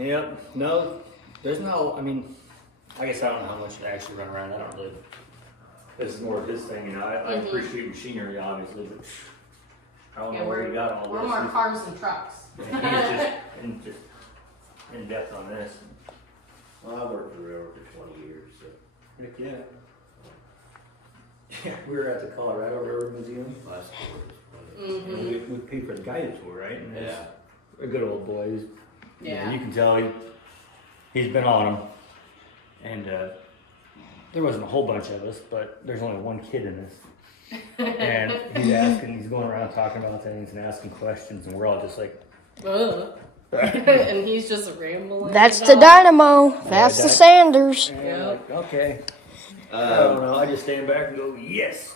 Yep. No, there's no. I mean, I guess I don't know how much you actually run around. I don't really. This is more of his thing, I appreciate machinery, obviously, but I don't know where you got all this. We're more cars than trucks. And he's just in depth on this. Well, I worked for the railroad for 20 years, so. Heck yeah. Yeah, we were at the Colorado Railroad Museum. Last quarter. And we paid for the guided tour, right? And Yeah. a good old boy. Yeah. You can tell he's been on them. And there wasn't a whole bunch of us, but there's only one kid in this. And he's going around talking about things and asking questions, and we're all just like, Ugh. And he's just rambling. That's the dynamo. That's the Sanders. and like, okay. I don't know. I just stand back and go, yes.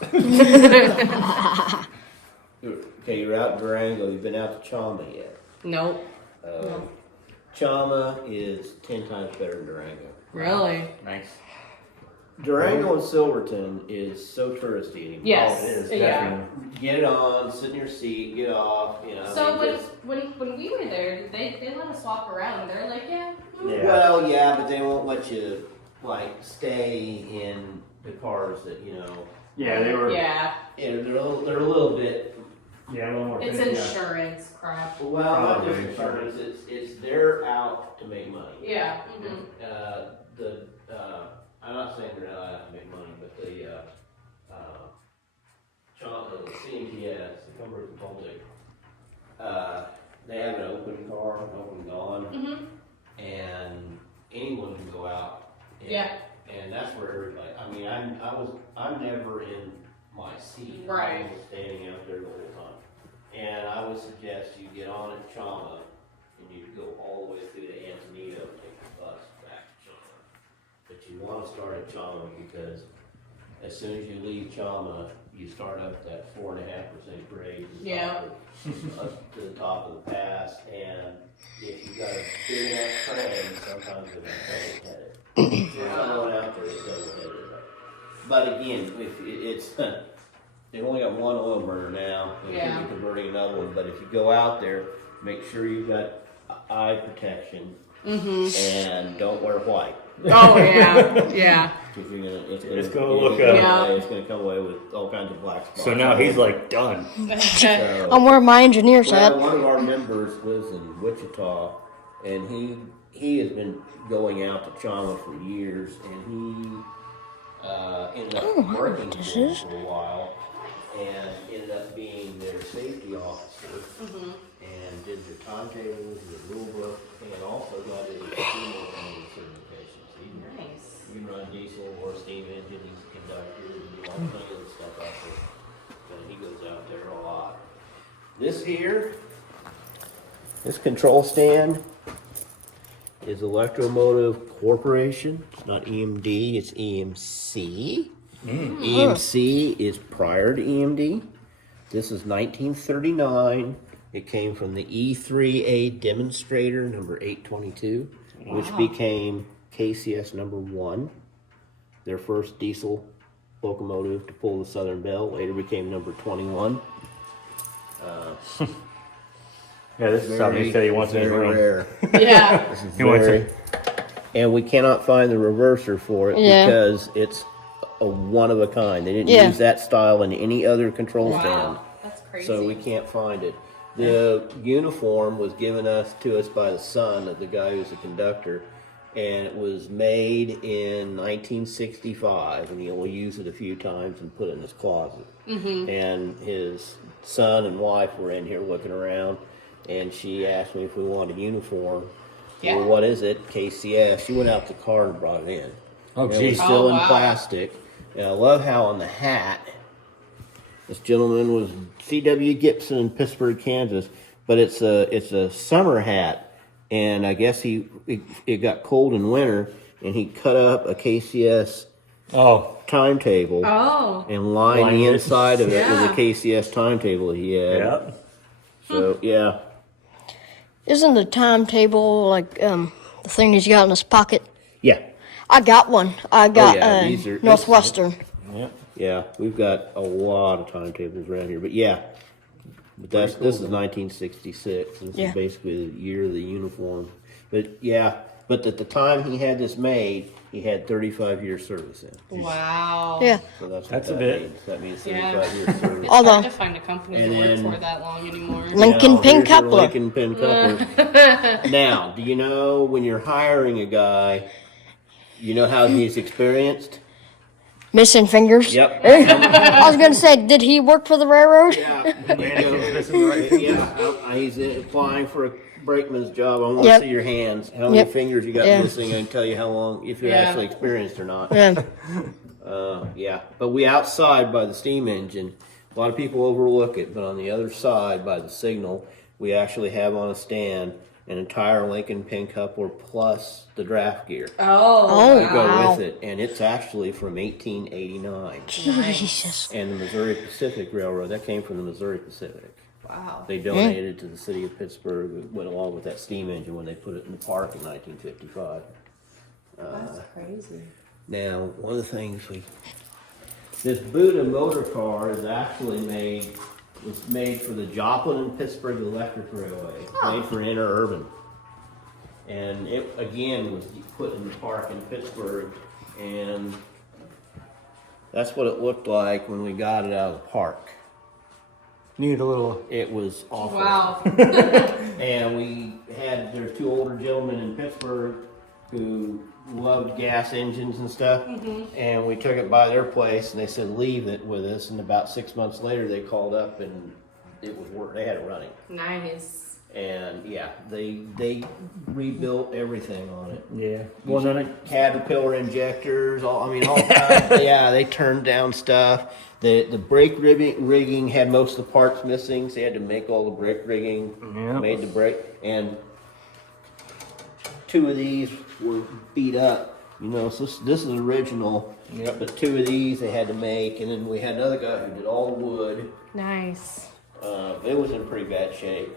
Okay, you're out in Durango. You've been out to Chama yet? Nope. No. Chama is 10 times better than Durango. Really? Nice. Durango and Silverton is so touristy anymore. Yes. Oh, it is, Yeah. definitely. Get it on, sit in your seat, get off, you know. So I mean, just- when we were there, they let us walk around. They're like, yeah. Yeah. Well, yeah, but they won't let you, like, stay in the cars that, you know. Yeah, they were. Yeah. And they're a little bit. Yeah, a little more. It's yeah. insurance crap. Well, not just Probably. insurance. It's they're out to make money. Yeah. I'm not saying they're not out to make money, but the CMTS, the Cumberland Consulting, they have an open car, an open gone, and anyone can go out. And, Yeah. And that's where everybody. I mean, I'm never in my seat. Right. I'm just standing out there the whole time. And I would suggest you get on at Chama and you go all the way through to Antonito and take the bus back to Chama. But you want to start at Chama because as soon as you leave Chama, you start up that 4.5% grade up to the top of the pass. And if you got a big enough train, sometimes it'll double headed. If you're not going out there, it's double headed. But again, if it's they've only got one oil burner now. They could be converting another one. But if you go out there, make sure you've got eye protection and don't wear white. Oh yeah, yeah. If you're It's gonna look it's gonna come away with all kinds of black spots. So now he's like done. So, I'm where my engineer's well, at. one of our members lives in Wichita, and he has been going out to Chama for years, and he ended up working for them for a while, and ended up being their safety officer, and did their timetables, the rule book, and also got his steam locomotive certification. So you can run diesel or steam engine, he's a conductor, and do all kinds of stuff out there. But he goes out there a lot. This here, this control stand is Electromotive Corporation. It's not EMD, it's EMC. EMC is prior to EMD. This is 1939. It came from the E3A demonstrator number 822, which became KCS number 1. Their first diesel locomotive to pull the Southern Belle. Later became number 21. Yeah, this is something he said he wants in his room. Rare. Yeah. This is He wants very, it. and we cannot find the reverser for it because it's a one of a kind. They didn't use that style in any other control stand, That's crazy. so we can't find it. The uniform was given to us by the son of the guy who's a conductor, and it was made in 1965, and he only used it a few times and put it in his closet. And his son and wife were in here looking around, and she asked me if we wanted a uniform. Yeah. Well, what is it? KCS. She went out to the car and brought it in. Oh, It was geez. still Oh, in wow. plastic. And I love how on the hat, this gentleman was C.W. Gibson in Pittsburgh, Kansas, but it's a summer hat, and I guess it got cold in winter, and he cut up a KCS timetable Oh. and lined Lined the it. inside of it Yeah. with a KCS timetable he had. Yeah. So yeah, Isn't the timetable like the thing he's got in his pocket? yeah, I got one. I got yeah, these are- Northwestern. Yeah. yeah. We've got a lot of timetables around here, but yeah. But this is 1966. This Yeah. is basically the year of the uniform. But at the time he had this made, he had 35 years service in. Wow. Yeah. So that's That's a that bit. means. That means Yeah. 35 years service. It's Although- hard to find a company And to work then- for that long anymore. Lincoln Now, Pin here's your Coupler. Lincoln Pin Coupler. Now, do you know when you're hiring a guy, you know how he's experienced? Missing fingers. Yep. I was gonna say, did he work for the railroad? Yeah. He's applying for a brakeman's job. I want to Yep. see your hands. How many Yep. fingers you got Yeah. missing? I can tell you how long, if you're Yeah. actually experienced or not. Yeah. Yeah. But we outside by the steam engine. A lot of people overlook it, but on the other side by the signal, we actually have on a stand an entire Lincoln Pin Coupler plus the draft gear Oh, to go Wow. with it, and it's actually from 1889. Jesus. And the Missouri Pacific Railroad, that came from the Missouri Pacific. wow. They donated it to the city of Pittsburgh. It went along with that steam engine when they put it in the park in 1955. That's crazy. Now, one of the things this Buddha motor car is actually was made for the Joplin and Pittsburgh Electric Railway, made for interurban. And it, again, was put in the park in Pittsburgh, and that's what it looked like when we got it out of the park. Need a little. It was awful. Wow. And there's two older gentlemen in Pittsburgh who loved gas engines and stuff. And we took it by their place and they said, leave it with us. And about 6 months later, they called up and it was working. They had it running. Nice. And yeah, they rebuilt everything on it. Yeah. Well, then Caterpillar injectors, all kinds. Yeah, they turned down stuff. The brake rigging had most of the parts missing, so they had to make all the brake rigging. Yeah. Made the brake, and two of these were beat up. So this is original. Yep. But two of these they had to make, and then we had another guy who did all wood. Nice. It was in pretty bad shape.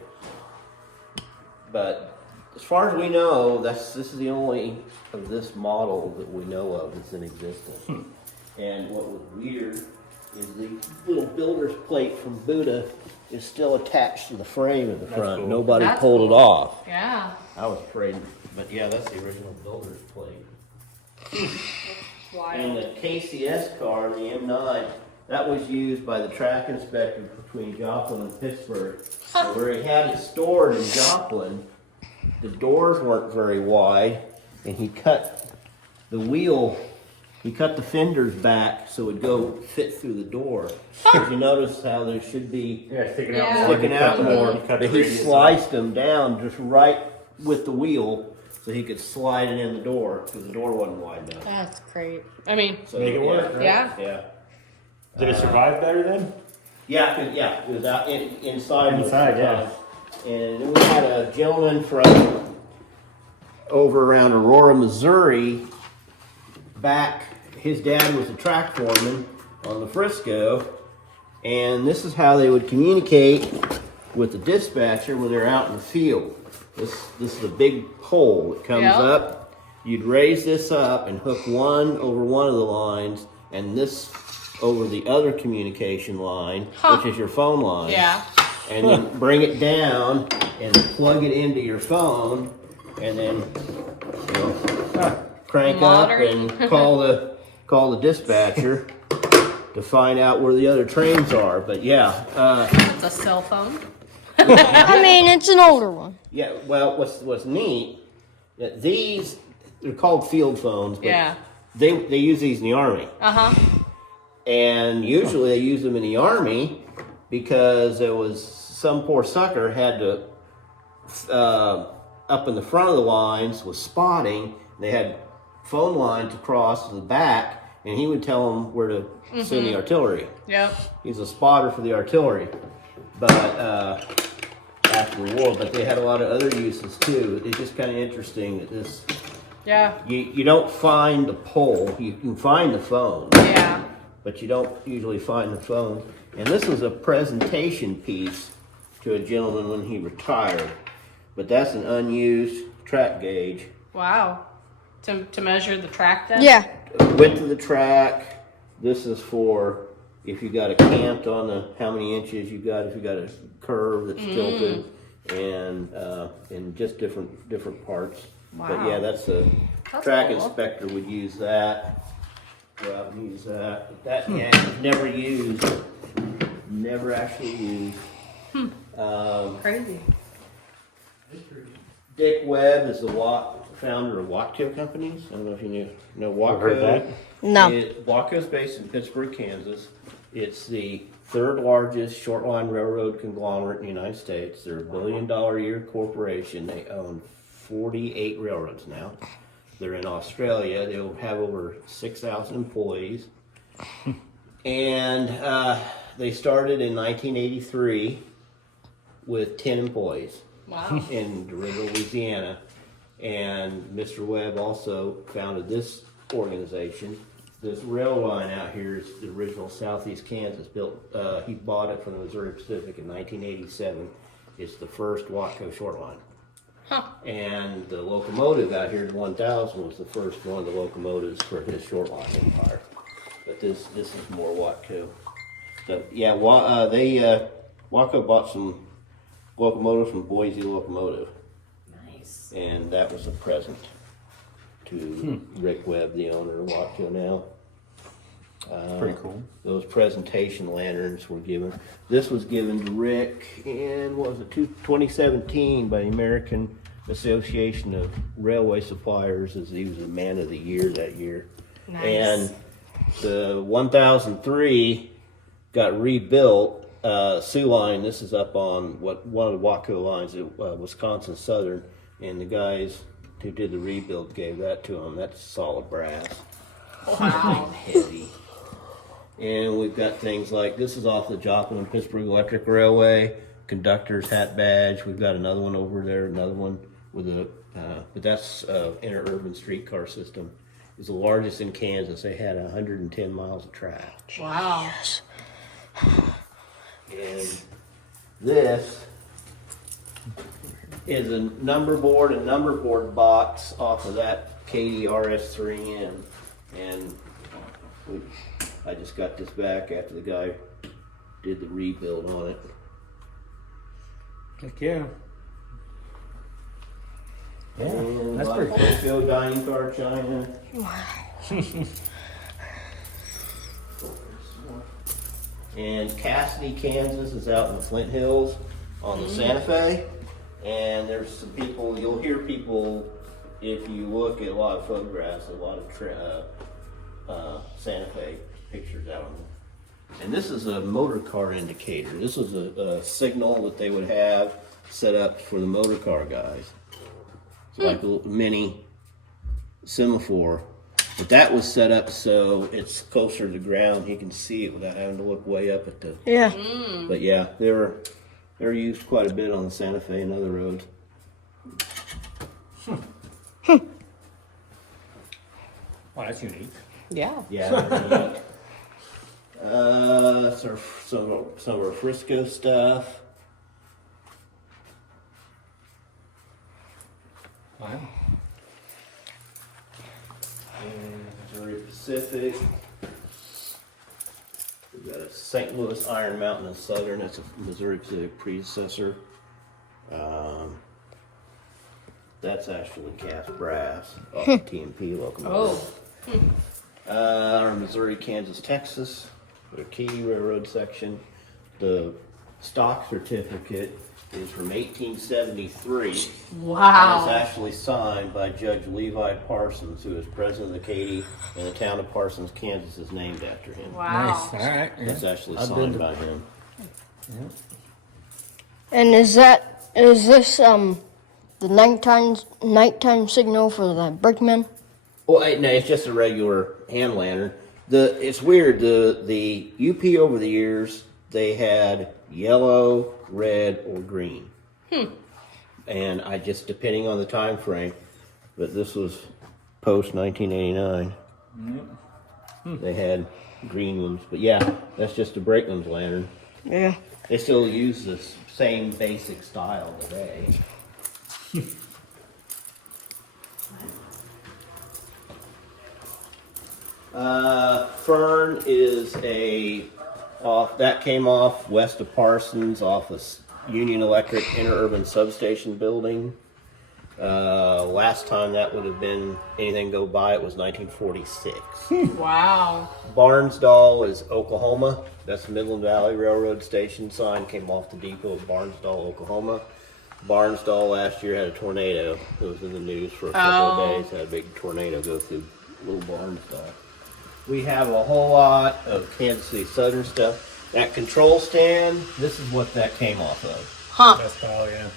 But as far as we know, this is the only of this model that we know of that's in existence. And what was weird is the little builder's plate from Buddha is still attached to the frame in the front. cool. Nobody That's pulled it cool. off. Yeah. I was afraid, but yeah, that's the original builder's plate. And Wild. the KCS car, the M9, that was used by the track inspector between Joplin and Pittsburgh. So where he had it stored in Joplin, the doors weren't very wide, and he cut the wheel, he cut the fenders back so it would go fit through the door. If you notice how there should be yeah, sticking Yeah. out more. sticking You out cut more, you cut but the he radius sliced them down just right with the wheel so he could slide it in the door because the door wasn't wide enough. That's great. I mean, So, Make it work, right? yeah. Yeah. Did it survive better then? Yeah, it was out inside. Inside, yeah. And then we had a gentleman from over around Aurora, Missouri. His dad was a track foreman on the Frisco, and this is how they would communicate with the dispatcher when they're out in the field. This is a big pole that comes Yeah. up. You'd raise this up and hook one over one of the lines, and this over the other communication line, which is your phone line. Yeah. And then bring it down and plug it into your phone, and then crank Modern. up and call the dispatcher to find out where the other trains are. But yeah, That's a cell phone. I mean, it's an older one. yeah. Well, what's neat that they're called field phones, but Yeah. they use these in the Army. Uh-huh. And usually they use them in the Army because there was some poor sucker had to, up in the front of the lines was spotting. They had phone lines across to the back, and he would tell them where to send the artillery. Yep. He's a spotter for the artillery. But after the war, but they had a lot of other uses too. It's just kind of interesting that this, Yeah. you don't find the pole, you can find the phone. Yeah. But you don't usually find the phone. And this was a presentation piece to a gentleman when he retired. But that's an unused track gauge. Wow. To measure the track then? Yeah. Width of the track. This is for if you got a cant on how many inches you got, if you got a curve that's tilted. and in just different parts. But Wow. yeah, that's a That's track cool. inspector would use that. Go out and use that. That yeah, never used. Never actually used. Crazy. Dick Webb is the founder of Watco Companies. I don't know if you know Watco. I've heard that. No. Watco is based in Pittsburgh, Kansas. It's the third largest short line railroad conglomerate in the United States. They're $1 billion a year corporation. They own 48 railroads now. They're in Australia. They'll have over 6,000 employees. And they started in 1983 with 10 employees. Wow. In DeRidder, Louisiana. And Mr. Webb also founded this organization. This rail line out here is the original Southeast Kansas built. He bought it from the Missouri Pacific in 1987. It's the first Watco short line. Huh. And the locomotive out here, the 1000, was the first one of the locomotives for his short line empire. But this is more Watco. So yeah, Watco bought some locomotives from Boise Locomotive, Nice. and that was a present to Rick Webb, the owner of Watco now. Pretty cool. Those presentation lanterns were given. This was given to Rick in, what was it, 2017 by the American Association of Railway Suppliers, as he was the man of the year that year. Nice. And the 1003 got rebuilt. Sioux Line, this is up on one of the Watco lines at Wisconsin Southern, and the guys who did the rebuild gave that to him. That's solid brass. Wow. Heavy. And we've got things like, this is off the Joplin Pittsburgh Electric Railway, conductor's hat badge. We've got another one over there, another one with a, but that's interurban streetcar system. It's the largest in Kansas. They had 110 miles of track. Wow. And this is a number board box off of that Katie RS3M. And I just got this back after the guy did the rebuild on it. Heck yeah. Yeah, And that's like pretty cool. Tokyo dining car China. And Cassidy, Kansas is out in the Flint Hills on the Santa Fe. And there's some people, you'll hear people, if you look at a lot of photographs, a lot of Santa Fe pictures out on them. And this is a motor car indicator. This was a signal that they would have set up for the motor car guys. It's like a little mini semaphore. But that was set up so it's closer to the ground. You can see it without having to look way up at the. Yeah. But yeah, they're used quite a bit on the Santa Fe and other roads. Well, that's unique. Yeah. Yeah. Some of our Frisco stuff. Wow. And Missouri Pacific. We've got a St. Louis Iron Mountain and Southern. That's a Missouri Pacific predecessor. That's actually cast brass off the TMP locomotive. Our Missouri, Kansas, Texas, the Key Railroad section. The stock certificate is from 1873. And Wow. it's actually signed by Judge Levi Parsons, who is president of the Katy, and the town of Parsons, Kansas is named after him. Wow. Nice. All right. Yeah. It's actually I've signed been to- by him. And is this the nighttime signal for the brakeman? Well, no, it's just a regular hand lantern. It's weird. The UP over the years, they had yellow, red, or green. And I just, depending on the time frame, but this was post 1989. They had green ones, but yeah, that's just a brakeman's lantern. Yeah. They still use the same basic style today. Fern is that came off west of Parsons, off of Union Electric interurban substation building. Last time that would have been anything go by it was 1946. Wow. Barnsdall is Oklahoma. That's the Midland Valley Railroad Station sign. Came off the depot of Barnsdall, Oklahoma. Barnsdall last year had a tornado. It was in the news for a couple of days. Had a big tornado go through little Barnsdall. We have a whole lot of Kansas City Southern stuff. That control stand, this is what that came off of. Huh. That's style, yeah.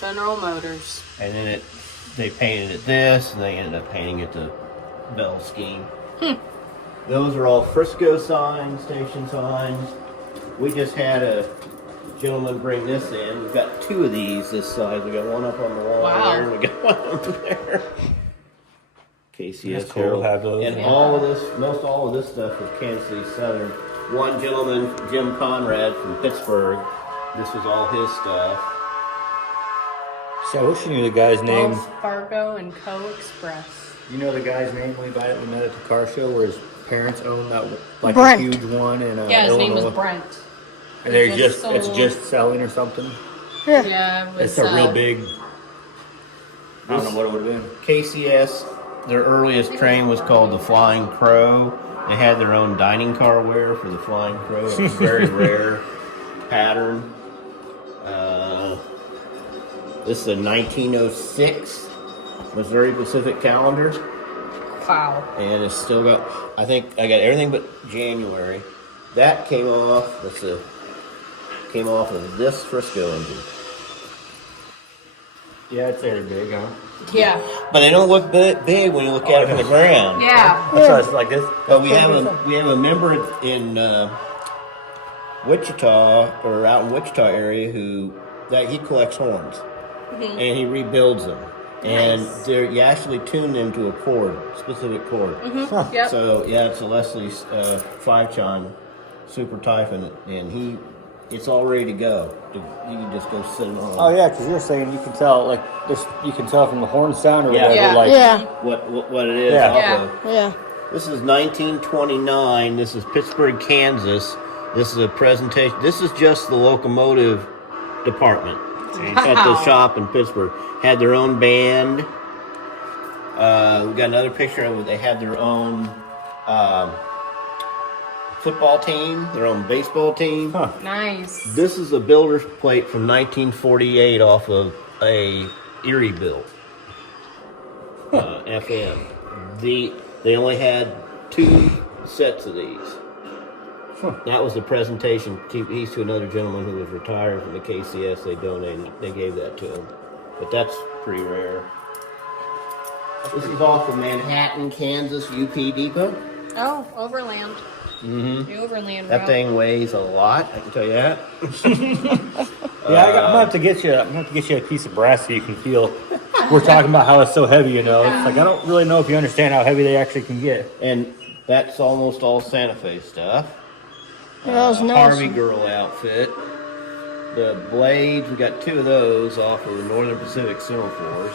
General Motors. And then they painted it this, and they ended up painting it the Bell scheme. Those are all Frisco signs, station signs. We just had a gentleman bring this in. We've got two of these this size. We got one up on the wall there, and we got one over there. KCS That's cool to have those. And all of this, most all of this stuff is Kansas City Southern. One gentleman, Jim Conrad from Pittsburgh, this was all his stuff. See, I wish you knew the guy's name. Wells Fargo and Co Express. You know the guy's name we met at the car show where his parents own that like Brent. a huge one in Yeah, his name was Illinois? Brent. And they're He just just it's sold- just selling or something. Yeah. Yeah, it was, It's a real big. I don't know what it would have been. KCS, their earliest train was called the Flying Crow. They had their own dining car wear for the Flying Crow. It's a very rare pattern. This is a 1906 Missouri Pacific calendar. Wow. And it's still got, I think I got everything but January. That came off, came off of this Frisco engine. Yeah, I'd say they're big, huh? Yeah. But they don't look big when you look at them from the ground. Yeah. That's why it's like this. But we have a member in Wichita or out in Wichita area who he collects horns and he rebuilds them. And you actually tune them to a chord, specific chord. Yep. So yeah, it's a Leslie's 5-chon Super Typhon, and it's all ready to go. You can just go sit it on. Oh yeah, because you're saying you can tell like this. You can tell from the horn sound or Yeah. whatever. Yeah. Like Yeah. What it is. Yeah. off Yeah. of. Yeah. This is 1929. This is Pittsburgh, Kansas. This is a presentation. This is just the locomotive department at the shop in Pittsburgh. Had their own band. We got another picture of it. They had their own football team, their own baseball team. Huh. Nice. This is a builder's plate from 1948 off of a Erie built FM. They only had 2 sets of these. That was the presentation piece to another gentleman who was retired from the KCS. They donated. They gave that to him, but that's pretty rare. This is off of Manhattan, Kansas UP Depot. Oh, Overland. Mm-hmm. The Overland That route. thing weighs a lot. I can tell you that. Yeah, I'm gonna have to get you. I'm gonna have to get you a piece of brass so you can feel. We're talking about how it's so heavy, you know. It's like I don't really know if you understand how heavy they actually can get. And that's almost all Santa Fe stuff. Yeah, that was nice. Harvey Girl outfit. The blades, we got 2 of those off of the Northern Pacific Semaphores.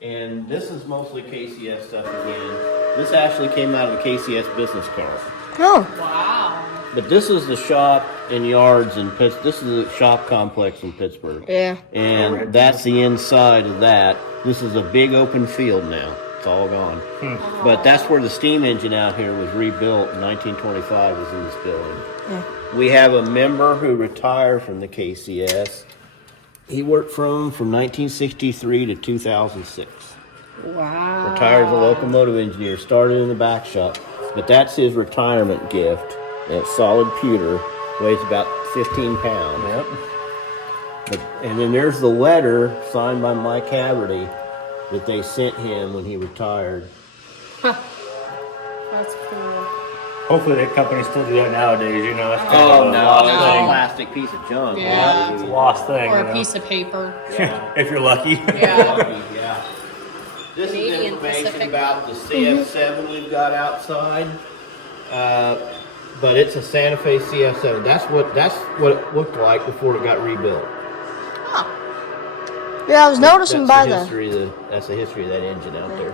And this is mostly KCS stuff again. This actually came out of the KCS business car. Oh. Wow. But this is the shop and yards in Pittsburgh. This is the shop complex in Pittsburgh. Yeah. And that's the inside of that. This is a big open field now. It's all gone. But that's where the steam engine out here was rebuilt in 1925 was in this building. Yeah. We have a member who retired from the KCS. He worked from 1963 to 2006. Wow. Retired as a locomotive engineer, started in the back shop. But that's his retirement gift. And it's solid pewter, weighs about 15 pounds. Yep. And then there's the letter signed by Mike Haverty that they sent him when he retired. That's cool. Hopefully that company still do that nowadays. You know, that's kind Oh of a no, lost it's a thing. plastic piece of junk. Yeah. It's a lost thing. Or you a know? piece of paper. If you're lucky. Yeah. Yeah. This Canadian is information Pacific. about the CF7 we've got outside. But it's a Santa Fe CF7. That's what it looked like before it got rebuilt. Yeah, I was noticing That's by the the. history. That's the history of that engine out there.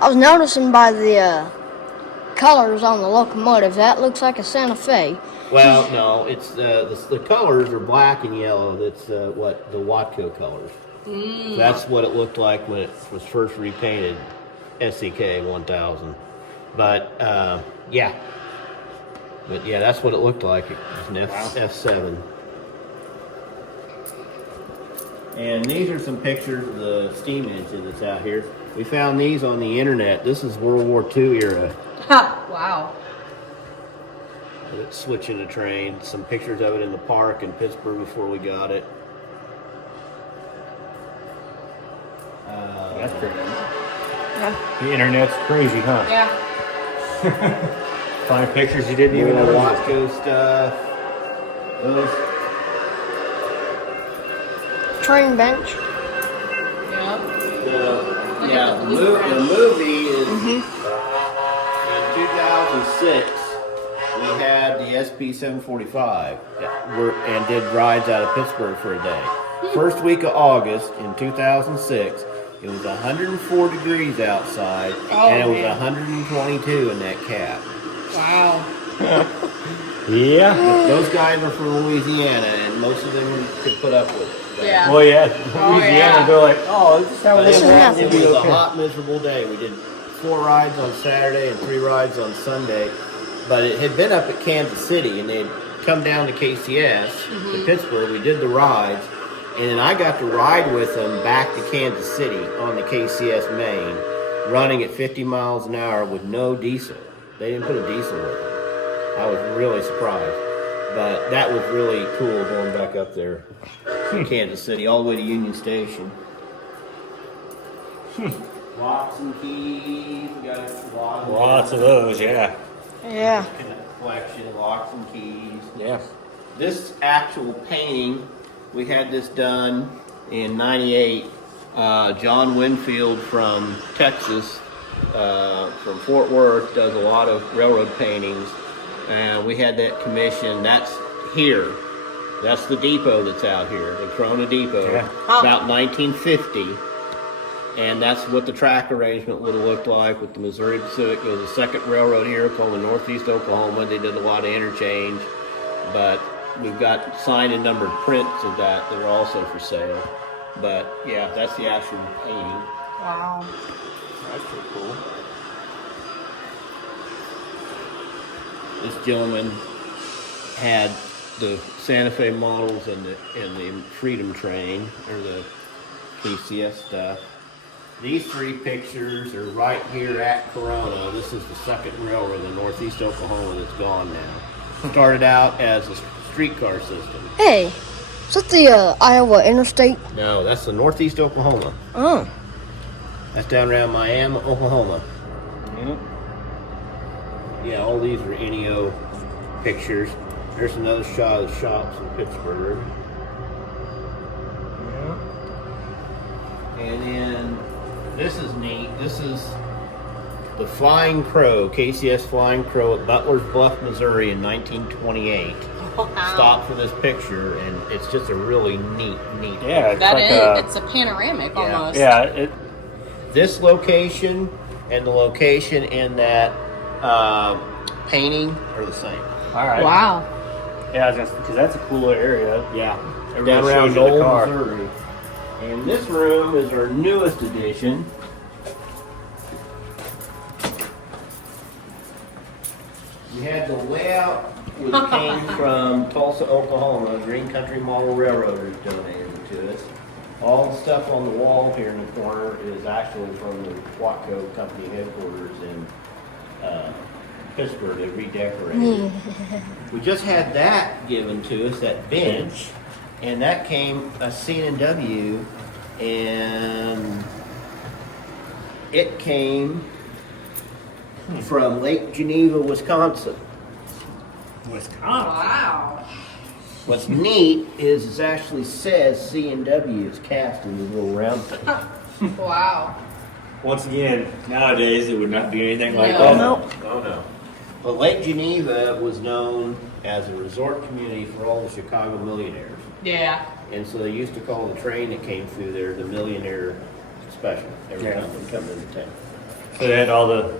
I was noticing by the colors on the locomotive. That looks like a Santa Fe. Well, no, it's the colors are black and yellow. That's what the Watco colors. That's what it looked like when it was first repainted, SEK 1000. But yeah, that's what it looked like. It was an F7. And these are some pictures of the steam engine that's out here. We found these on the internet. This is World War II era. Wow. It's switching the train. Some pictures of it in the park in Pittsburgh before we got it. That's pretty good. Yeah. The internet's crazy, huh? Yeah. Find pictures you didn't even know. Watco stuff. Those. Train bench. Yeah. The movie is in 2006. We had the SP 745 and did rides out of Pittsburgh for a day. First week of August in 2006, it was 104 degrees outside, and it was 122 in that cab. Wow. Yeah. Those guys are from Louisiana, and most of them could put up with it. Yeah. Well, yeah. Oh, Louisiana, yeah. they're like, oh, this is how But it This is nothing. it was a hot, miserable day. We did 4 rides on Saturday and 3 rides on Sunday. But it had been up at Kansas City, and they'd come down to KCS, to Pittsburgh. We did the rides, and then I got to ride with them back to Kansas City on the KCS main, running at 50 miles an hour with no diesel. They didn't put a diesel with it. I was really surprised. But that was really cool going back up there to Kansas City, all the way to Union Station. Locks and keys. We got a lot. Lots of those, yeah. Yeah. Collection, locks and keys. Yeah. This actual painting, we had this done in '98. John Winfield from Texas, from Fort Worth, does a lot of railroad paintings. And we had that commission. That's here. That's the depot that's out here, the Carona depot, Yeah. about 1950. And that's what the track arrangement would have looked like with the Missouri Pacific. There was a second railroad here called the Northeast Oklahoma. They did a lot of interchange. But we've got signed and numbered prints of that that are also for sale. But yeah, that's the actual painting. Wow. That's pretty cool. This gentleman had the Santa Fe models and the Freedom train, or the KCS stuff. These 3 pictures are right here at Carona. This is the second railroad in Northeast Oklahoma that's gone now. Started out as a streetcar system. Hey, is that the Iowa Interstate? No, that's the Northeast Oklahoma. Oh. That's down around Miami, Oklahoma. Yep. Yeah, all these are NEO pictures. There's another shot of the shops in Pittsburgh. And then this is neat. This is the Flying Crow, KCS Flying Crow at Butler's Bluff, Missouri in 1928. Wow. Stopped for this picture, and it's just a really neat. Yeah, it's That like is, it's a panoramic almost. yeah, This location and the location in that painting are the same. all right. Wow. Yeah, because that's a cool area. Yeah, Everybody down around shows you the Knoll, car. Missouri. And this room is our newest addition. We had the layout which came from Tulsa, Oklahoma. Green Country Model Railroaders donated it to us. All the stuff on the wall here in the corner is actually from the Watco Company headquarters in Pittsburgh. They redecorated. We just had that given to us, that bench, and that came a C&W, and it came from Lake Geneva, Wisconsin. Wisconsin. Wow. What's neat is it actually says C&W is cast in the little round thing. Wow. Once again, nowadays it would not be anything like No. that. Nope. Oh no. But Lake Geneva was known as a resort community for all the Chicago millionaires. Yeah. And so they used to call the train that came through there the Millionaire Special every Yeah. time they come into town. So they had all the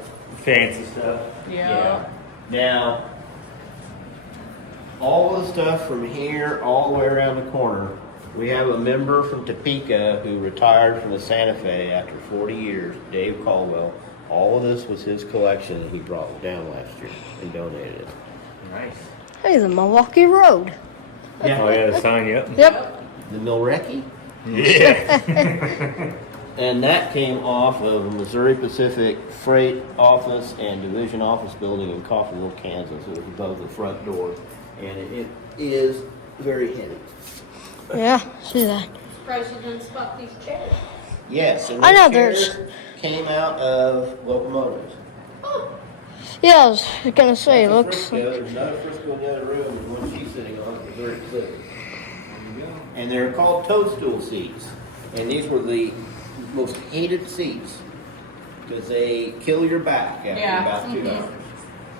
fancy stuff. Yeah. Now, all the stuff from here all the way around the corner. We have a member from Topeka who retired from the Santa Fe after 40 years, Dave Caldwell. All of this was his collection that he brought down last year and donated it. Nice. Hey, the Milwaukee Road. Oh yeah, the sign. Yep. Yep. The Milwaukee? Yeah. And that came off of a Missouri Pacific Freight Office and Division Office building in Coffeyville, Kansas. It was above the front door. And it is very heavy. Yeah, see that. Surprised you didn't spot these chairs. Yes, and I know those there's- chairs came out of locomotives. Yeah, I was gonna say, That's a looks Frisco. like. There's another Frisco in the other room, and the one she's sitting on is Missouri Pacific. And they're called toadstool seats. And these were the most hated seats because they kill your back after Yeah. about 2 hours.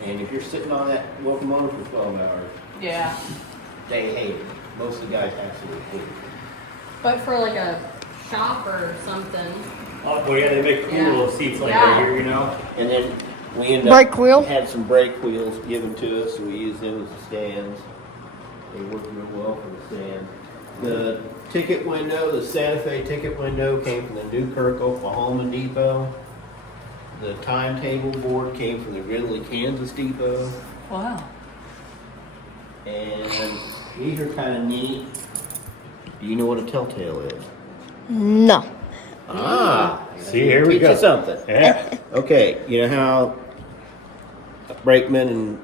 And if you're sitting on that locomotive for 12 hours, Yeah. they hate it. Most of the guys absolutely hate it. But for like a shop or something. Oh, well, yeah, they make cool Yeah. little seats like Yeah. right here, you know. And then we ended Brake up wheel? had some brake wheels given to us, so we used them as the stands. They worked real well for the stand. The ticket window, the Santa Fe ticket window, came from the Newkirk, Oklahoma depot. The timetable board came from the Ridley, Kansas depot. Wow. And these are kind of neat. Do you know what a telltale is? No. Ah, See, here we teach go. you something. Yeah. Okay, you know how brakemen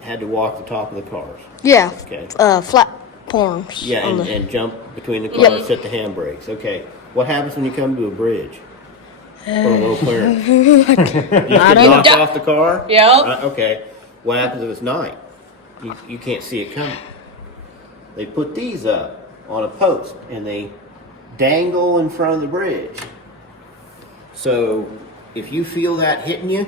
had to walk the top of the cars? Yeah. Okay. Flat forms. Yeah, on and, the- and jump between the Yep. cars, set the handbrakes. Okay, what happens when you come to a bridge? Or a low clearance? You I get don't knocked know. off the car? Yep. Okay, what happens if it's night? You can't see it coming. They put these up on a post and they dangle in front of the bridge. So if you feel that hitting you,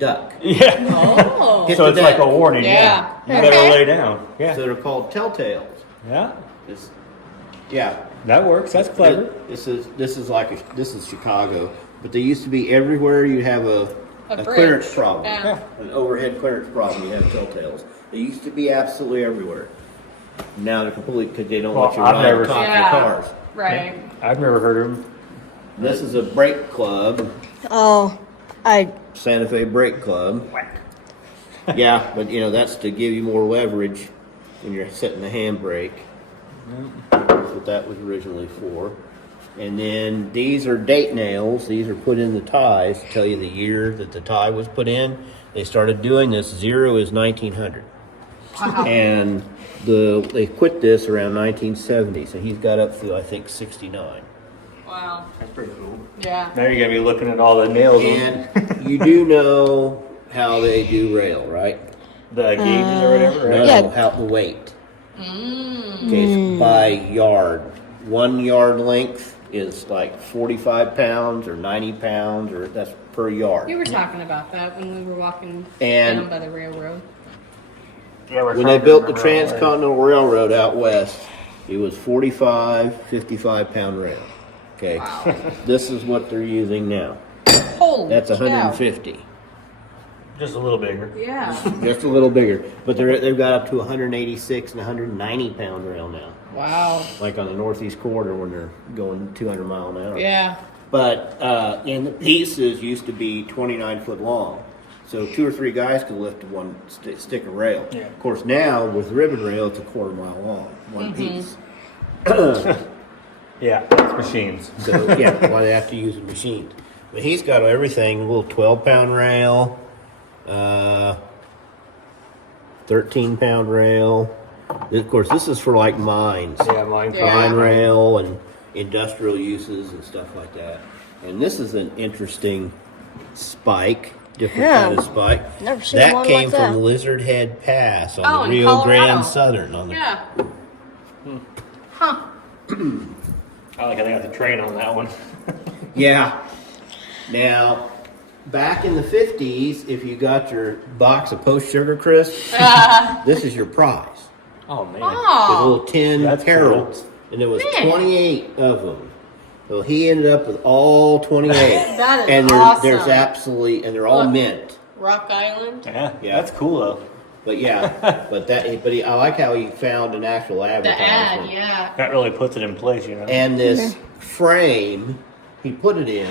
duck. Yeah. Oh. Hit So the it's like deck. a warning. Yeah. You better Okay. lay down. Yeah. So they're called telltales. Yeah. It's, yeah. That works. That's clever. This is Chicago, but they used to be everywhere you have a bridge. clearance problem, Yeah. an overhead clearance problem. You have telltales. They used to be absolutely everywhere. Now they're completely because they don't Well, let you I've ride never- on top Yeah. of the cars. Right. I've never heard of them. This is a brake club, Oh, I. Santa Fe Brake Club. Yeah, but you know that's to give you more leverage when you're setting the handbrake. That's what that was originally for. And then these are date nails. These are put in the ties to tell you the year that the tie was put in. They started doing this. 0 is 1900. Wow. And they quit this around 1970. So he's got up through, I think, 69. Wow. That's pretty cool. Yeah. Now you're gonna be looking at all the nails. And you do know how they do rail, right? The gauges or whatever. No, Right? Yeah. how the weight. Mm. Okay, it's by yard. 1 yard length is like 45 pounds or 90 pounds, or that's per yard. You were talking about that when we were walking And- down by the railroad. Yeah, we're When trying they to built the remember all that. Transcontinental Railroad out west, it was 45, 55 pound rail. Okay, Wow. this is what they're using now. Holy That's cow. 150, Just a little bigger. Yeah. just a little bigger. But they've got up to 186 and 190 pound rail now, Wow. like on the northeast corridor when they're going 200 mile an hour. Yeah. But and the pieces used to be 29 foot long, so 2 or 3 guys could lift one stick of rail. Yeah. Of course, now with ribbon rail, it's a quarter mile long, one piece. Yeah, it's machines. So yeah, why they have to use a machine. But he's got everything: a little 12-pound rail, 13-pound rail. Of course, this is for like mines. Yeah, mine. Yeah. Mine rail and industrial uses and stuff like that. And this is an interesting spike, different Yeah. kind of spike. Never seen that one came like that. from Lizard Head Pass on Oh, the in Rio Colorado. Grande Southern. On the Yeah. Huh. I like how they got the train on that one. Yeah. Now, back in the 50s, if you got your box of Post Sugar Crisps, this is your prize. Oh man. With a Oh. little tin That's Harold's. And there was Man. 28 of them. So he ended up with all 28. That is and awesome. there's absolutely, and they're all Look. mint. Rock Island. Yeah, Yeah. that's cool though. But yeah, I like how he found an actual The advertisement. ad, yeah. That really puts it in place, you know. And this frame, he put it in.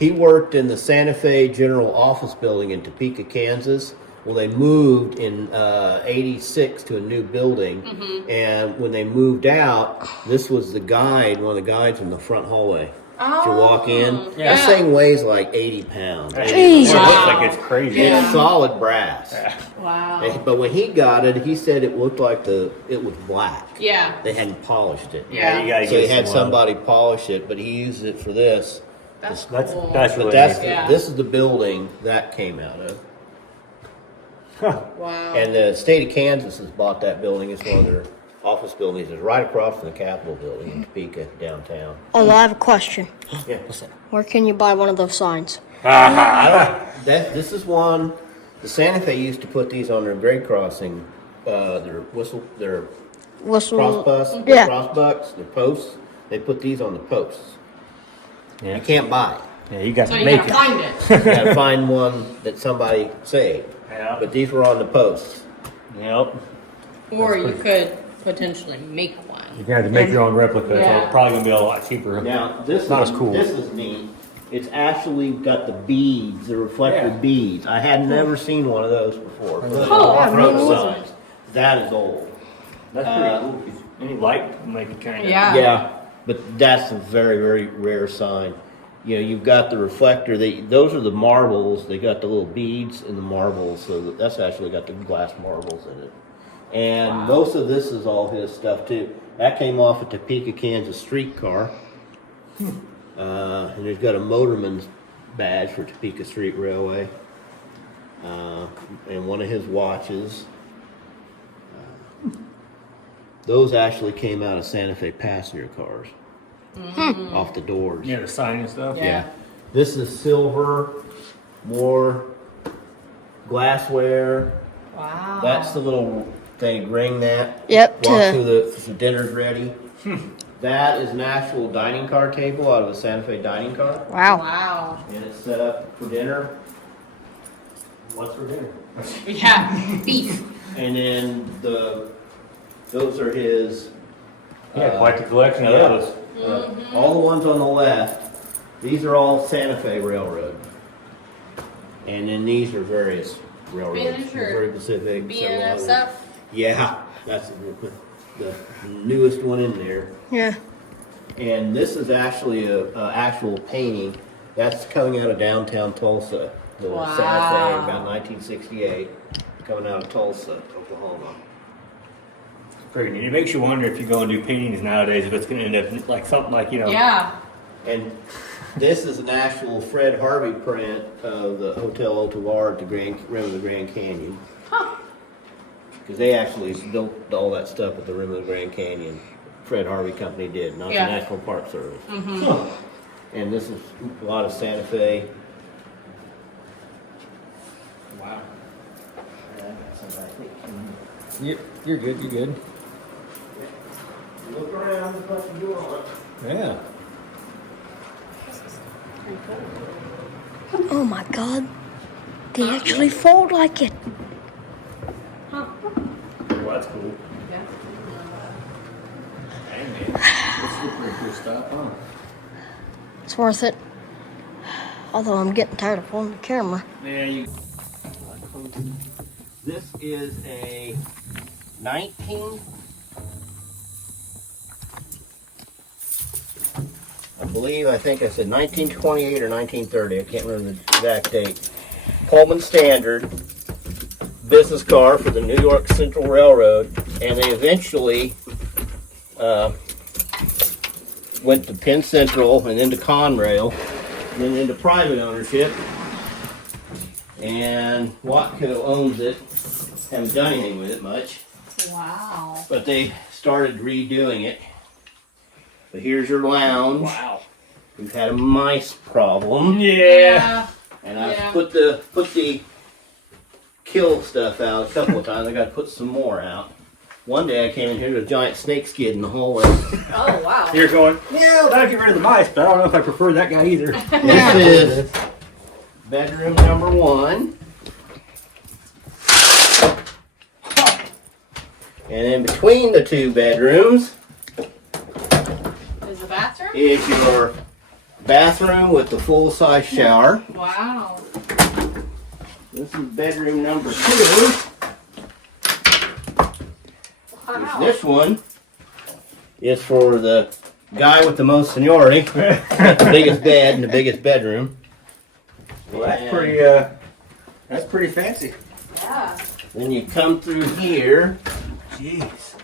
He worked in the Santa Fe General Office Building in Topeka, Kansas. Well, they moved in '86 to a new building, and when they moved out, this was the guide, one of the guides in the front hallway. You walk in, Yeah. this thing weighs like 80 pounds. It looks Wow. like it's crazy. It's Yeah. solid brass. Wow. But when he got it, he said it looked like it was black. Yeah. They hadn't polished it. Yeah, you gotta So he get had some love. somebody polish it, but he used it for this. That's That's cool. that's But really that's neat. Yeah. this is the building that came out of. Wow. And the state of Kansas has bought that building. It's one of their office buildings. It's right across from the Capitol building in Topeka, downtown. Oh, I have a question. Yeah, what's that? Where can you buy one of those signs? This is one. The Santa Fe used to put these on their grade crossing, their Whistle. crossbucks, Yeah. crossbucks, their posts. They put these on the posts. Yeah. You can't buy it. Yeah, you got So to you make gotta it. find it. You gotta find one that somebody saved. Yeah. But these were on the posts. Yep. Or you could potentially make one. You're gonna have to make your own replica. So Yeah. it's probably gonna be a lot cheaper. Now this Not is as cool. This is neat. It's actually got the beads, the reflective Yeah. beads. I had never seen one of those before. Oh, yeah, Road me neither. signs. That is old. That's pretty cool. 'Cause any light can make it kind of. Yeah. Yeah, but that's a very, very rare sign. You know, you've got the reflector. Those are the marbles. They got the little beads in the marbles, so that's actually got the glass marbles in it. And most of this is all his stuff too. That came off a Topeka, Kansas streetcar. And he's got a motorman's badge for Topeka Street Railway. And one of his watches. Those actually came out of Santa Fe passenger cars. Off the doors. Yeah, the sign and stuff. Yeah. This is silver, more glassware. Wow. That's the little thing, ring that. Yep, Walk through the dinner's ready. That is an actual dining car table out of a Santa Fe dining car. Wow. Wow. And it's set up for dinner. What's for dinner? Yeah. Beef. And then those are his. Yeah, quite the collection of Yeah. those. All the ones on the left, these are all Santa Fe Railroad. And then these are various railroads. Spanish or Missouri Pacific. several others. BNSF. Yeah, that's the newest one in there. Yeah. And this is actually a actual painting. That's coming out of downtown Tulsa. The Santa Fe, Wow. about 1968. Coming out of Tulsa, Oklahoma. Pretty neat. It makes you wonder if you go and do paintings nowadays if it's gonna end up like something like Yeah. And this is an actual Fred Harvey print of the Hotel Otovar at the rim of the Grand Canyon. Huh. Because they actually built all that stuff at the rim of the Grand Canyon. Fred Harvey Company did, not Yeah. the National Park Service. And this is a lot of Santa Fe. Wow. You Yep, you're good. You're good. look around as much as you want. Yeah. Oh my God. They actually fold like it. Huh. Well, that's cool. Yeah. Dang, man. That's pretty cool stuff, huh? It's worth it. Although I'm getting tired of holding the camera. Yeah, you. This is a 19. I think I said 1928 or 1930. I can't remember the exact date. Pullman Standard business car for the New York Central Railroad, and they eventually went to Penn Central and into Conrail, and then into private ownership. And Watco owns it. Haven't done anything with it much, Wow. but they started redoing it. But here's your lounge. Wow. We've had a mice problem, Yeah. and I've Yeah. put the kill stuff out a couple of times. I got to put some more out. One day I came in here to a giant snake skid in the hallway. Oh, wow. You're going, yeah, I'll get rid of the mice, but I don't know if I prefer that guy either. This is bedroom number 1. And in between the two bedrooms Is the bathroom? is your bathroom with the full-size shower. Wow. This is bedroom number 2. Wow. This one is for the guy with the most seniority, the biggest bed and the biggest bedroom. Well, that's pretty fancy. Yeah. Then you come through here. Jeez.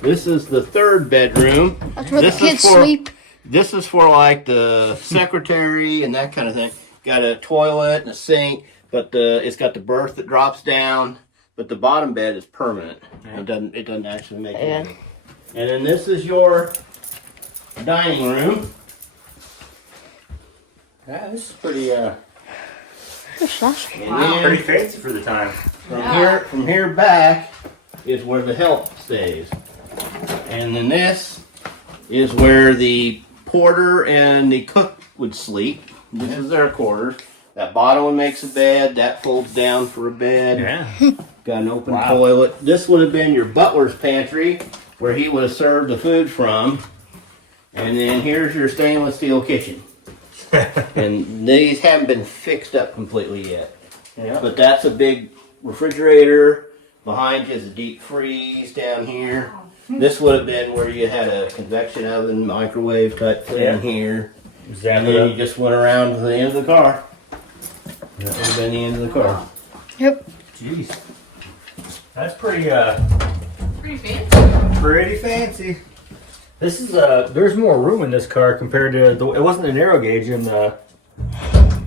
This is the 3rd bedroom. That's where This the is kids for- sleep. This is for like the secretary and that kind of thing. Got a toilet and a sink, but it's got the berth that drops down. But the bottom bed is permanent. It doesn't actually make it. And then this is your dining room. Yeah, this is pretty And then pretty fancy for the time. from here back is where the help stays. And then this is where the porter and the cook would sleep. This is their quarters. That bottom one makes a bed. That folds down for a bed. Yeah. Got an open toilet. This would have been your butler's pantry, where he would have served the food from. And then here's your stainless steel kitchen. And these haven't been fixed up completely yet. Yeah. But that's a big refrigerator. Behind you is a deep freeze down here. This would have been where you had a convection oven, microwave type thing here. And then you just went around to the end of the car. That would have been the end of the car. Yep. Jeez. That's pretty Pretty fancy. pretty fancy. This is there's more room in this car compared to it wasn't a narrow gauge in the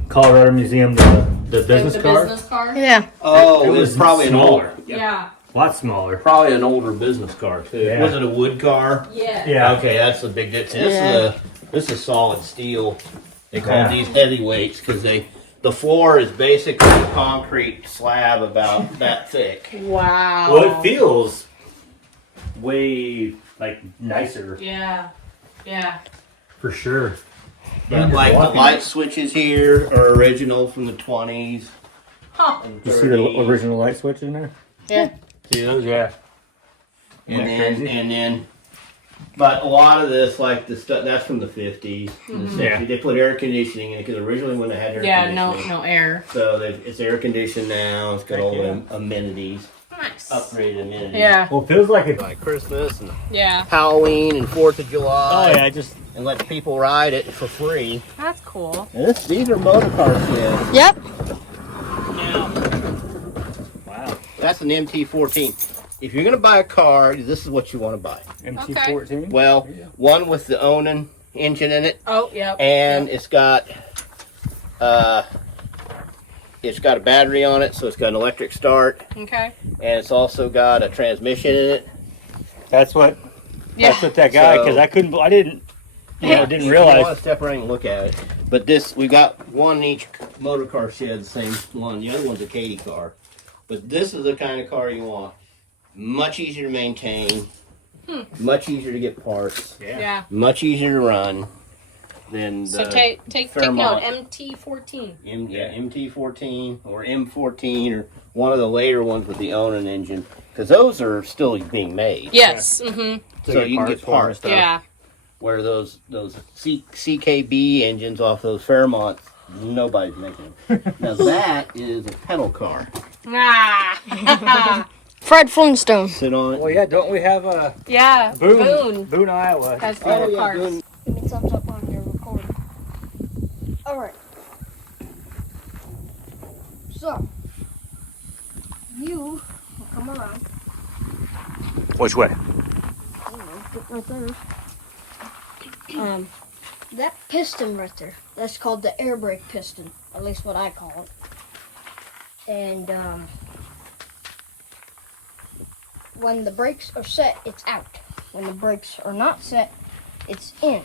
Colorado Museum, the business the car. business car? Yeah. Oh, It it was was probably smaller. an old, Yeah. A lot smaller. probably an older business car too. Yeah. Was it a wood car? Yeah. Yeah. Okay, that's the big difference. Yeah. This is solid steel. They call Yeah. these heavyweights because the floor is basically a concrete slab about that thick. Wow. Well, it feels way like nicer Yeah. Yeah. for sure. But like the light switches here are original from the 20s. Huh. And You see the 30s. original light switch in there? Yeah. See those? Yeah. And then, but a lot of this, like the stuff, that's from the 50s. And the 60s. Yeah. They put air conditioning in it because originally when they had air Yeah, conditioning. no air. So it's air conditioned now. It's got all Yeah. the amenities, Nice. upgraded amenities. Yeah. Well, it feels like it. Like Christmas and Yeah. Halloween and 4th of July. Oh yeah, just And let people ride it for free. That's cool. And these are motor car sheds. Yep. wow. That's an MT-14. If you're going to buy a car, this is what you want to buy. MT-14. Well, one with the Onan engine in it, Oh, yep. and it's got a battery on it, so it's got an electric start, Okay. and it's also got a transmission in it. That's what. Yeah. That's what that guy. Because So- I couldn't. I didn't. Didn't If you realize. want to step around and look at it. But we got one in each motor car shed, the same one. The other one's a Katie car. But this is the kind of car you want. Much easier to maintain. Much easier to get parts. Yeah. Much easier to run than the So take note. Fairmont. MT-14. MT-14 or M14 or one of the later ones with the Onan engine. Because those are still being made. Yes. Mm-hmm. So you can get parts. Yeah. Where those CKB engines off those Fairmonts, nobody's making them. Now that is a pedal car. Ah. Fred Flintstone. Sit on it. Well, yeah. Don't we have a Yeah. Boone, Iowa? Has Oh, favorite yeah, cars. Boone. Give me thumbs up on your recording. Alright. So, you will come around. Which way? I don't know, get right there. That piston right there, that's called the air brake piston. At least what I call it. And, when the brakes are set, it's out. When the brakes are not set, it's in.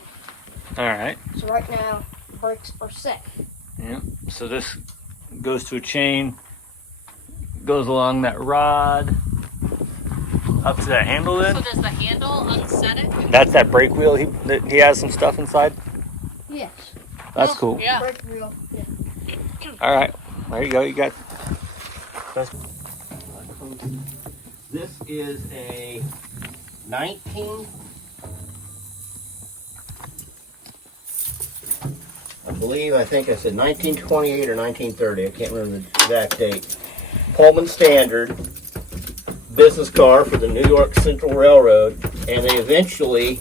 All right. So right now, the brakes are set. Yeah. So this goes to a chain, goes along that rod, up to that handle. Then So does the handle unset it? that's that brake wheel. He has some stuff inside. Yes. That's cool. Yeah. Brake wheel. Yeah. All right. There you go. You got. This is a 19. I think I said 1928 or 1930. I can't remember the exact date. Pullman Standard business car for the New York Central Railroad, and they eventually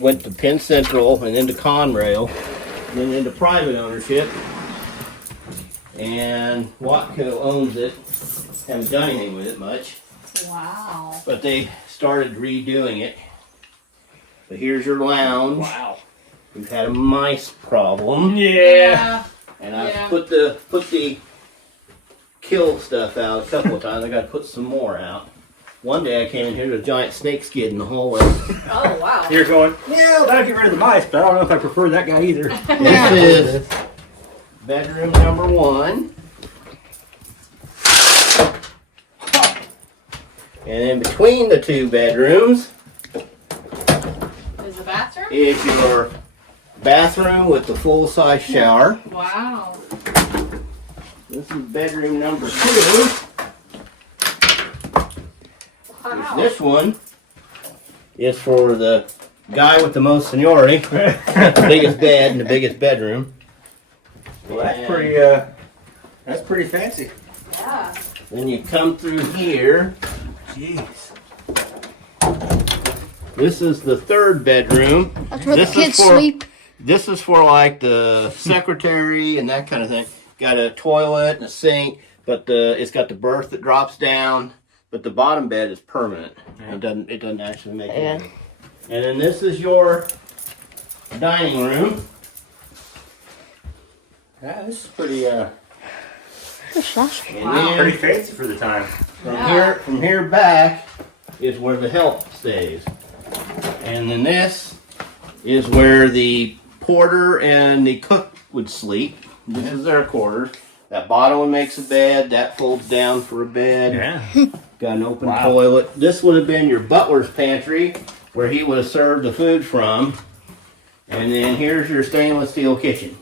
went to Penn Central and into Conrail, and then into private ownership. And Watco owns it. Haven't done anything with it much. Wow. But they started redoing it. But here's your lounge. Wow. We've had a mice problem. Yeah. And I've Yeah. put the kill stuff out a couple of times. I got to put some more out. One day I came in here with a giant snake skid in the hallway. Oh, wow. You're going, yeah, that'll get rid of the mice, but I don't know if I prefer that guy either. This is bedroom number 1. And in between the 2 bedrooms Is the bathroom? is your bathroom with the full-size shower. Wow. This is bedroom number 2. Wow. This one is for the guy with the most seniority. The biggest bed and the biggest bedroom. Well, that's pretty fancy. Yeah. Then you come through here. Jeez. This is the 3rd bedroom. That's where This the is kids for- sleep. This is for like the secretary and that kind of thing. Got a toilet and a sink, but it's got the berth that drops down. But the bottom bed is permanent. Yeah. It doesn't actually make Yeah. it. And then this is your dining room. Yeah, this is pretty That's nice. And Wow. then pretty fancy for the time. from here back is where the help stays. And then this is where the porter and the cook would sleep. This is their quarters. That bottom one makes a bed. That folds down for a bed. Yeah. Got an open Wow. toilet. This would have been your butler's pantry, where he would have served the food from. And then here's your stainless steel kitchen.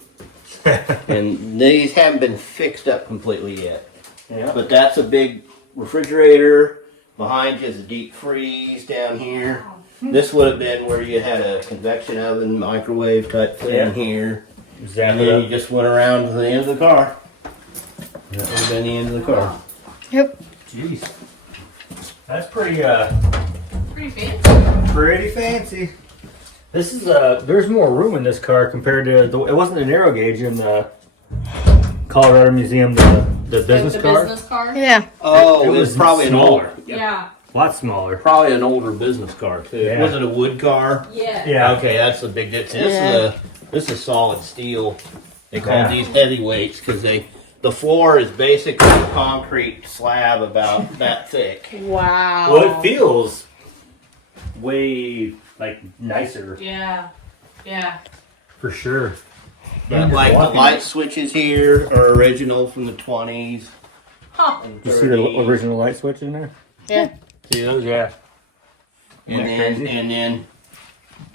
And these haven't been fixed up completely yet. Yeah. But that's a big refrigerator. Behind you is a deep freeze down here. This would have been where you had a convection oven, microwave type thing Yeah. here. Zap And it then you up. just went around to the end of the car. That would have been the end of the car. Yep. Jeez. That's pretty Pretty fancy. fancy. This is there's more room in this car compared to it wasn't a narrow gauge in the Colorado Museum, the business the car. business car? Yeah. Oh, It it was was probably smaller. an older. Yeah. A lot smaller. Probably an older business car too. Yeah. Was it a wood car? Yeah. Yeah. Okay, that's the big difference. Yeah. This is solid steel. They call Yeah. these heavyweights because the floor is basically a concrete slab about that thick. Wow. Well, it feels way like nicer Yeah. Yeah. for sure. But like the light switches here are original from the 20s. Huh. And You see the 30s. original light switch in there? Yeah. See those? Yeah. And then,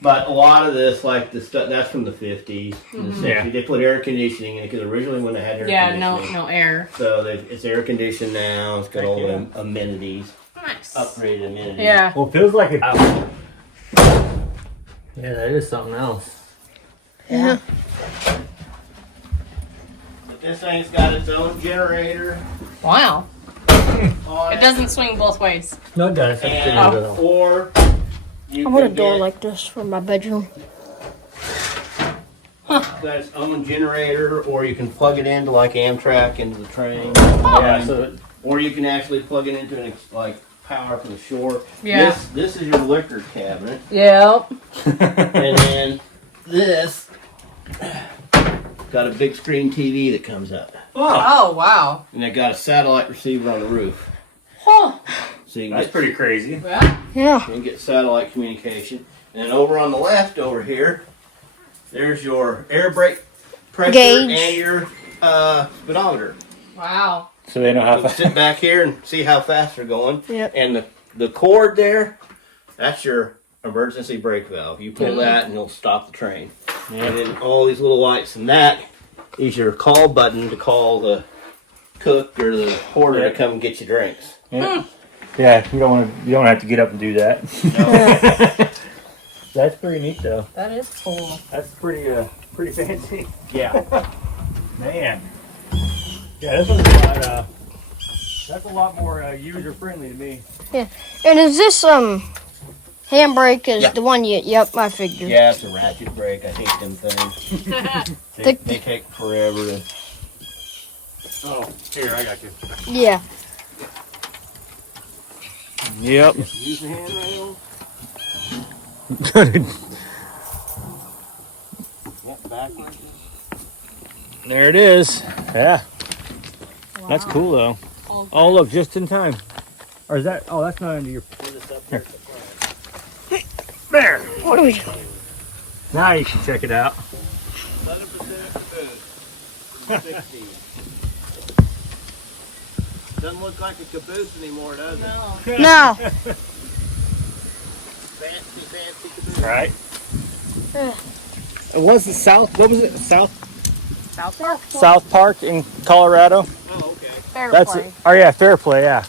but a lot of this, like the stuff, that's from the 50s. And the 60s. Yeah. They put air conditioning in it because originally when they had air Yeah, conditioning. no air. So it's air conditioned now. It's got Heck all yeah. the amenities, Nice. upgraded amenities. Yeah. Well, it feels like it. Yeah, that is something else. Yeah. But this thing's got its own generator Wow. on It doesn't swing both ways. No, it does. And, or you I want a can door get- like this for my bedroom. It's got its own generator, or you can plug it into like Amtrak into the train. Yeah, so Or you can actually plug it into like power from the shore. Yeah. This is your liquor cabinet, Yep. and then this got a big screen TV that comes up, Oh, wow. and it got a satellite receiver on the roof, Huh. so you can that's get pretty crazy. Yeah. Yeah. you can get satellite communication. And then over on the left over here, there's your air brake pressure Gauge. and your speedometer. Wow. So they know how So fast. sit back here and see how fast they're going. Yep. And the cord there, that's your emergency brake valve. You pull that and it'll stop the train. And then all these little lights, and that is your call button to call the cook or the porter to come and get you drinks. Yeah. Yeah, you don't have to get up and do that. No. That's pretty neat though. That is cool. That's pretty fancy. Yeah. Man. Yeah, this one's a lot that's a lot more user friendly to me. Yeah. And is this handbrake is Yeah. the one you? Yep, I figured. Yeah, it's a ratchet brake. I hate them things. They take forever to. Oh, here, I got you. Yeah. Yep. Use the handrail. Yep, back. There it is. Yeah. That's cool though. Oh, look, just in time. Or is that? Oh, that's not under your. Here. There. What do we do? Now you can check it out. 11% caboose. 60. Doesn't look like a caboose anymore, does it? No. No. Fancy caboose. Right. Was it South? What was it? South Park. South Park in Colorado. Oh, okay. Fair That's play. oh yeah, Fair Play. Yeah,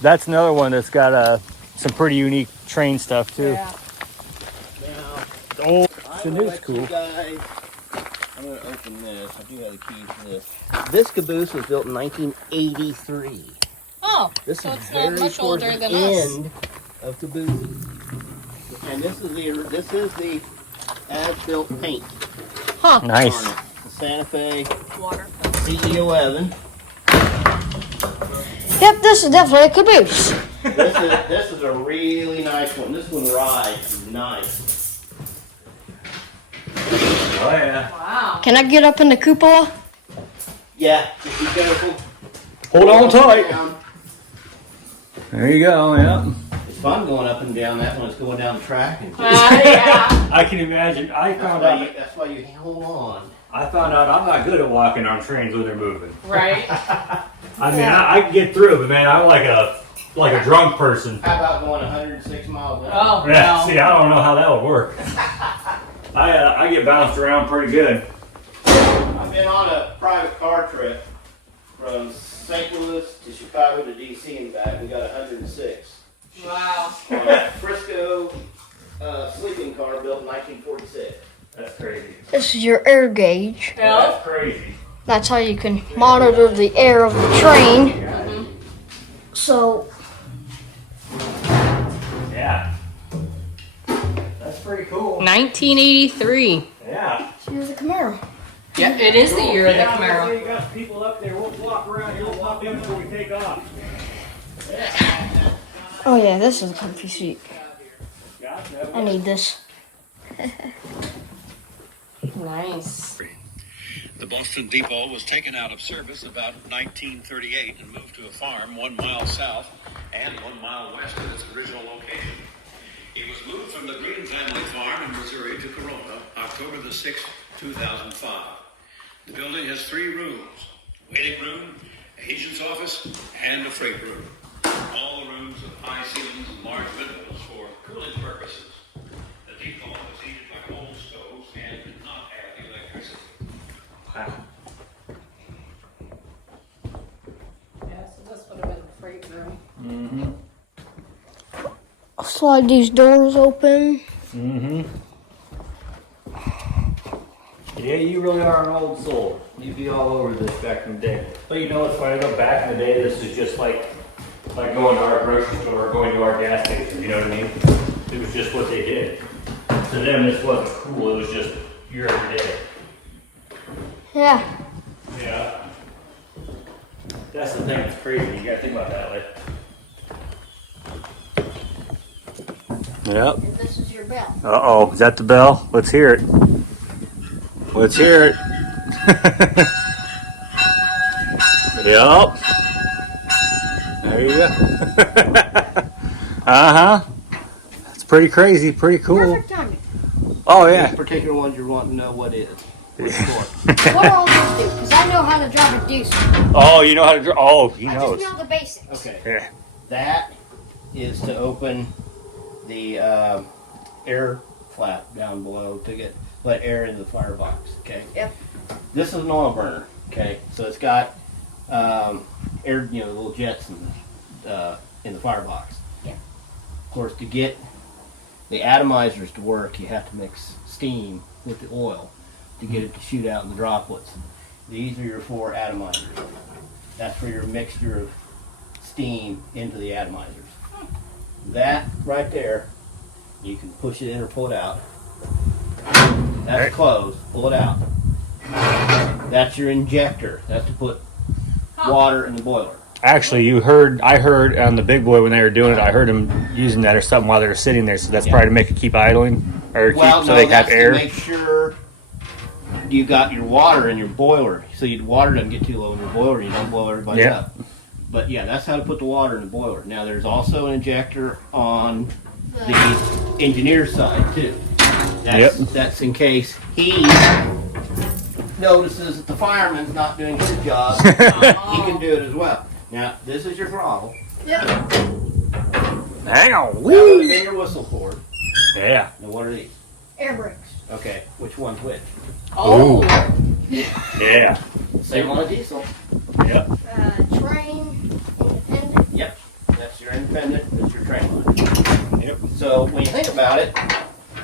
that's another one that's got some pretty unique train stuff too. Yeah. Now, Oh, I so will it's let cool. you guys. I'm going to open this. I do have the keys to this. This caboose was built in 1983. Oh, This so is it's very not much towards older the than us. end of cabooses. And this is the as-built paint Nice. on it. The Santa Fe Water. CE11. Yep, this is definitely a caboose. This is a really nice one. This one rides nice. Oh yeah. Wow. Can I get up in the cupola? Yeah, just be careful. Hold on tight. Down. There you go. Yeah. It's fun going up and down that when it's going down the track. And Yeah. I can imagine. that's why you hold on. I found out I'm not good at walking on trains when they're moving. Right. I mean, I can get through, but man, I'm like a drunk person. How about going 106 miles an hour? Oh Yeah. no. See, I don't know how that would work. I get bounced around pretty good. I've been on a private car trip from St. Louis to Chicago to DC and back. We got 106. Wow. On a Frisco sleeping car built in 1946. That's crazy. This is your air gauge. Yeah. That's crazy. That's how you can monitor the air of the train. So, Yeah. That's pretty cool. 1983. Yeah. here's the Camaro. Yeah, it is the year of the Yeah, Camaro. You got people up there. We'll walk around here. We'll pop in before we take off. Oh yeah, this is a comfy seat. Gotcha. I need this. Nice. The Boston Depot was taken out of service about 1938 and moved to a farm 1 mile south and 1 mile west of its original location. It was moved from the Green family farm in Missouri to Carona, October the 6th, 2005. The building has 3 rooms: waiting room, agent's office, and a freight room. All the rooms have high ceilings and large windows for cooling purposes. The depot was heated by coal stoves and did not have electricity. Yeah, so this would have been the freight room. Mm-hmm. I'll slide these doors open. Mm-hmm. Yeah, you really are an old soul. You'd be all over this back in the day. But you know what's funny though? Back in the day, this is just like going to our grocery store or going to our gas station. You know what I mean? It was just what they did. To them, this wasn't cool. It was just your everyday. Yeah. Yeah. That's the thing that's crazy. You gotta think about that, like. Yep. And this is your bell. Uh-oh, is that the bell? Let's hear it. Let's hear it. Yep. There you go. Uh-huh. It's pretty crazy, pretty cool. Perfect timing. Oh, yeah. These particular ones you want to know what is. What's for. What do all these do? Because I know how to drive a diesel. Oh, you know how to draw. Oh, he I knows. just know the basics. Okay. Yeah. That is to open the air flap down below to let air into the firebox. Okay. Yep. This is an oil burner. Okay. So it's got air, the little jets in the firebox. Yeah. Of course, to get the atomizers to work, you have to mix steam with the oil to get it to shoot out in the droplets. These are your 4 atomizers. That's for your mixture of steam into the atomizers. That right there, you can push it in or pull it out. That's closed. Pull it out. That's your injector. That's to put water in the boiler. Actually, I heard on the big boy when they were doing it, I heard them using that or something while they were sitting there. So that's probably to make it keep idling or so they have air. To make sure you got your water in your boiler, so your water doesn't get too low in your boiler, and you don't blow everybody up. But yeah, that's how to put the water in the boiler. Now there's also an injector on the engineer side too. That's in case he notices that the fireman's not doing his job. He can do it as well. Now this is your throttle. Yep. Hang on. Woo! The finger whistle cord. Yeah. Now what are these? Air brakes. Okay, which one's which? Oh. Yeah. Same on a diesel. Yep. Train, independent. Yep, that's your independent, that's your train line. Yep. So when you think about it,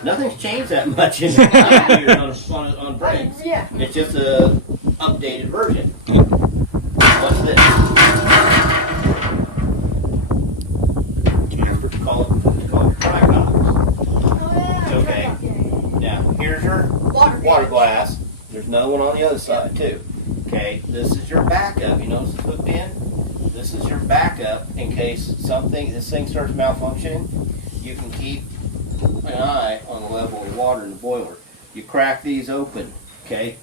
nothing's changed that much in the on brakes. Yeah. It's just a updated version. What's this? Call it tripod. Oh, yeah. Okay. Now here's your water glass. There's another one on the other side too. Okay, this is your backup. You notice it's hooked in? This is your backup in case this thing starts malfunctioning. You can keep an eye on the level of water in the boiler. You crack these open, okay?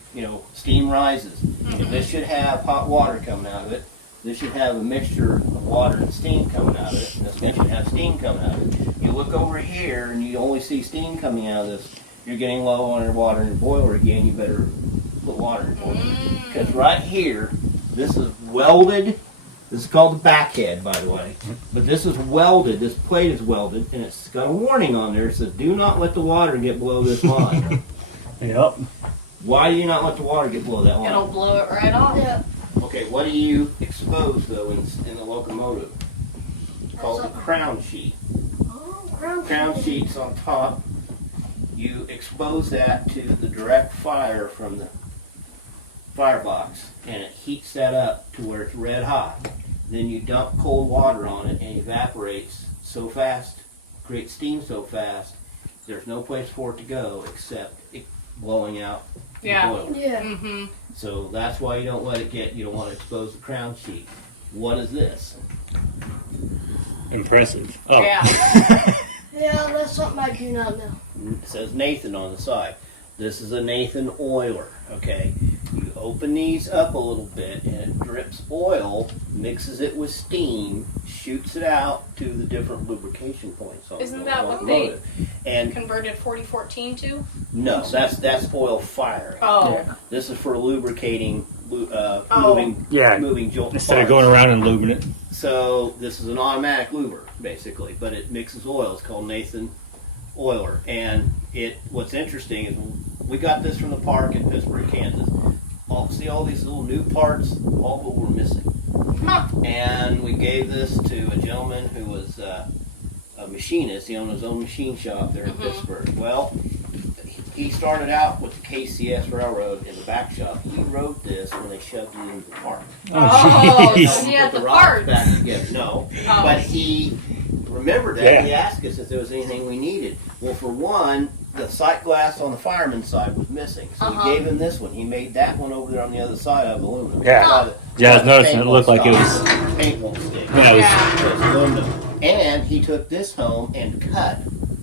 Steam rises. This should have hot water coming out of it. This should have a mixture of water and steam coming out of it. And this one should have steam coming out of it. You look over here and you only see steam coming out of this. You're getting low on your water in your boiler again. You better put water in your boiler. Because right here, this is welded. This is called the backhead, by the way. But this is welded. This plate is welded, and it's got a warning on there. It says, do not let the water get below this line. Yep. Why do you not let the water get below that line? It'll blow it right off. Yep. Okay, what do you expose, though, in the locomotive? It's called the crown sheet. Oh, Crown sheet's on top. You expose that to the direct fire from the firebox, and it heats that up to where it's red hot. Then you dump cold water on it, and it evaporates so fast, creates steam so fast, there's no place for it to go except it blowing out the boiler. Yeah. Mm-hmm. So that's why you don't let it you don't want to expose the crown sheet. What is this? Impressive. Oh. Yeah. Yeah, that's something I do not know. It says Nathan on the side. This is a Nathan oiler, okay? You open these up a little bit and it drips oil, mixes it with steam, shoots it out to the different lubrication points on Isn't the that what locomotive. And Converted 4014 to? no, that's oil firing. Oh. This is for lubricating Oh. moving jolt Instead of parts. going around and lubing it. So this is an automatic luber, basically, but it mixes oil. It's called Nathan Oiler. And what's interesting is we got this from the park in Pittsburgh, Kansas. See all these little new parts? All of them were missing. Huh. And we gave this to a gentleman who was a machinist. He owned his own machine shop there in Pittsburgh. Well, he started out with the KCS Railroad in the back shop. He rode this when they shoved it into the park. Oh, jeez. so he had Put the rods parts. back together. No, Oh. but he remembered that. Yeah. He asked us if there was anything we needed. Well, for one, the sight glass on the fireman's side was missing, so we gave him this one. He made that one over there on the other side of aluminum. Yeah. Yeah, I was noticing it looked like it was. Paint won't stick. Yeah, it was- Yeah. So it's aluminum. And he took this home and cut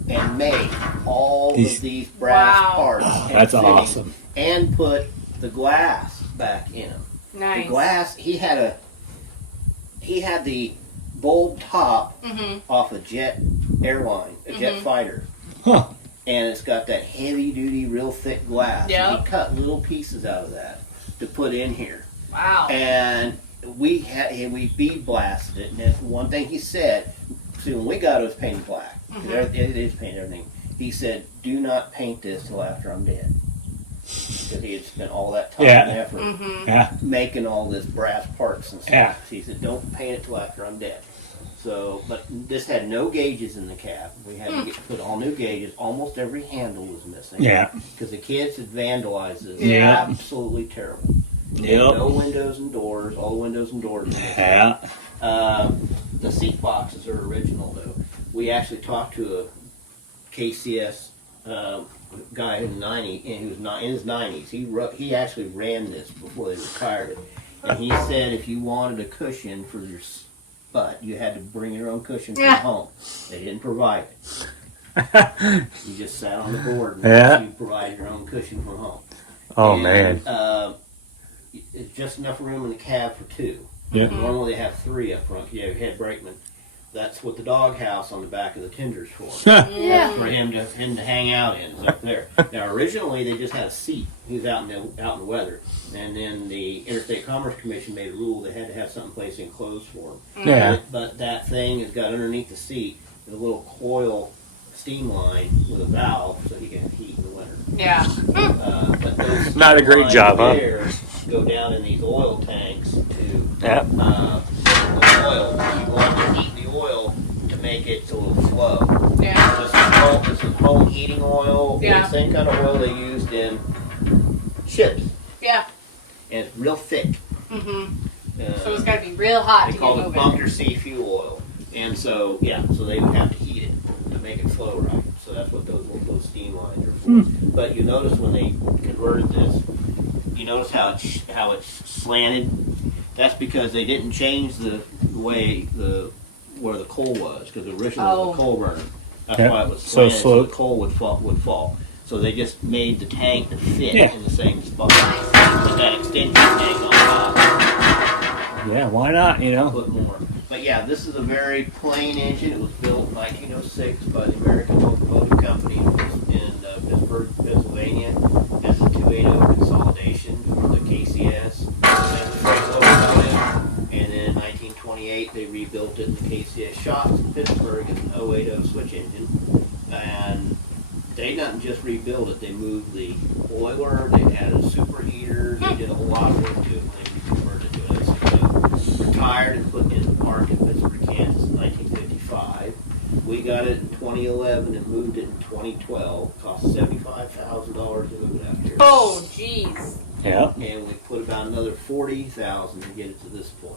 and made all of these brass Wow. parts. And That's fittings awesome. And put the glass back in them. Nice. The glass, he had the bulb top off a jet airline, a jet fighter. Huh. And it's got that heavy duty, real thick glass. Yep. And he cut little pieces out of that to put in here. Wow. And we bead blasted it. And that's one thing he said. See, when we got it was painted black. It is painted everything. He said, "Do not paint this till after I'm dead." because he had spent all that time Yeah. and effort Yeah. making all this brass parts and stuff. Yeah. He said, "Don't paint it till after I'm dead." So, but this had no gauges in the cab. We had to put all new gauges. Almost every handle was missing. Yeah. Because the kids had vandalized this. Yeah. Absolutely terrible. Yep. No windows and doors. All the windows and doors were missing. Yeah. The seat boxes are original, though. We actually talked to a KCS guy in the 90s, and he was not in his 90s. He actually ran this before they retired it, and he said if you wanted a cushion for your butt, you had to bring your own cushion from home. They didn't provide it. You just sat on the board and you provided your own cushion from home. Oh, and, man. It's just enough room in the cab for two. Yeah. Normally they have three up front. You have head brakeman. That's what the doghouse on the back of the tender's for. Yeah. For him to hang out in. It's up there. Now originally they just had a seat. He was out in the weather, and then the Interstate Commerce Commission made a rule they had to have something placed enclosed for him. Yeah. But that thing has got underneath the seat a little coil steam line with a valve so he can heat in the winter. Yeah. But those Not a great lines job, huh? there go down in these oil tanks to Yeah. oil. You want to heat the oil to make it so it'll flow. Yeah. This is home heating oil. Yeah. The same kind of oil they used in ships. Yeah. And it's real thick. So it's got to be real hot They to call get it moving. bunker C fuel oil. And so, so they would have to heat it to make it flow right. So that's what those steam lines are for. But you notice when they converted this, you notice how it's slanted. That's because they didn't change the way where the coal was, because originally it was a coal burner. That's why it was So slanted, sloped. the coal would fall. So they just made the tank to fit in the same spot. Put that extension tank on top. Yeah, why not, you know? Put more. But yeah, this is a very plain engine. It was built in 1906 by the American Locomotive Company in Pittsburgh, Pennsylvania, as a 280 consolidation for the KCS. And the freight locomotive. And then in 1928, they rebuilt it in the KCS shops in Pittsburgh as an 080 switch engine. And they didn't just rebuild it. They moved the boiler. They added a superheater. They did a whole lot of work to it when they converted to it. So retired and put in the park in Pittsburgh, Kansas in 1955. We got it in 2011 and moved it in 2012. Cost $75,000 to move it out here. Oh, jeez. Yeah. And we put about another $40,000 to get it to this point.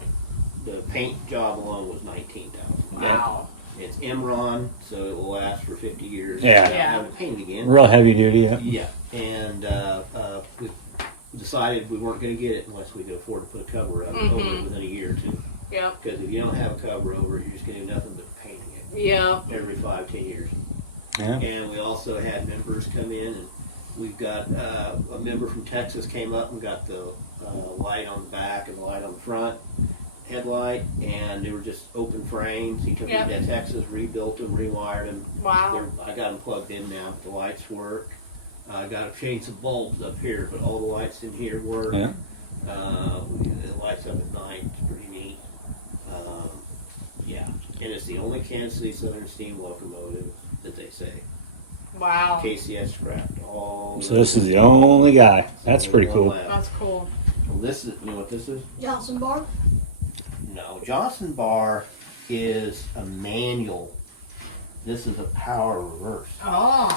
The paint job alone was $19,000. Wow. It's Emron, so it will last for 50 years. Yeah. Yeah. Have to paint it again. Real heavy duty, yeah. Yeah, and we decided we weren't going to get it unless we could afford to put a cover over it within a year or two. Yeah. Because if you don't have a cover over it, you're just going to do nothing but painting it Yeah. every 5-10 years. Yeah. And we also had members come in, and we've got a member from Texas came up and got the light on the back and the light on the front headlight, and they were just open frames. He took them to Texas, rebuilt them, rewired them. Wow. I got them plugged in now, but the lights work. I got to change some bulbs up here, but all the lights in here work. Yeah. The lights up at night. It's pretty neat. And it's the only Kansas City Southern Steam locomotive that they say. Wow. KCS scrapped all. So this is the only guy. That's pretty cool. That's cool. Well, this is, you know what this is? Johnson bar. No, Johnson bar is a manual. This is a power reverse. Oh.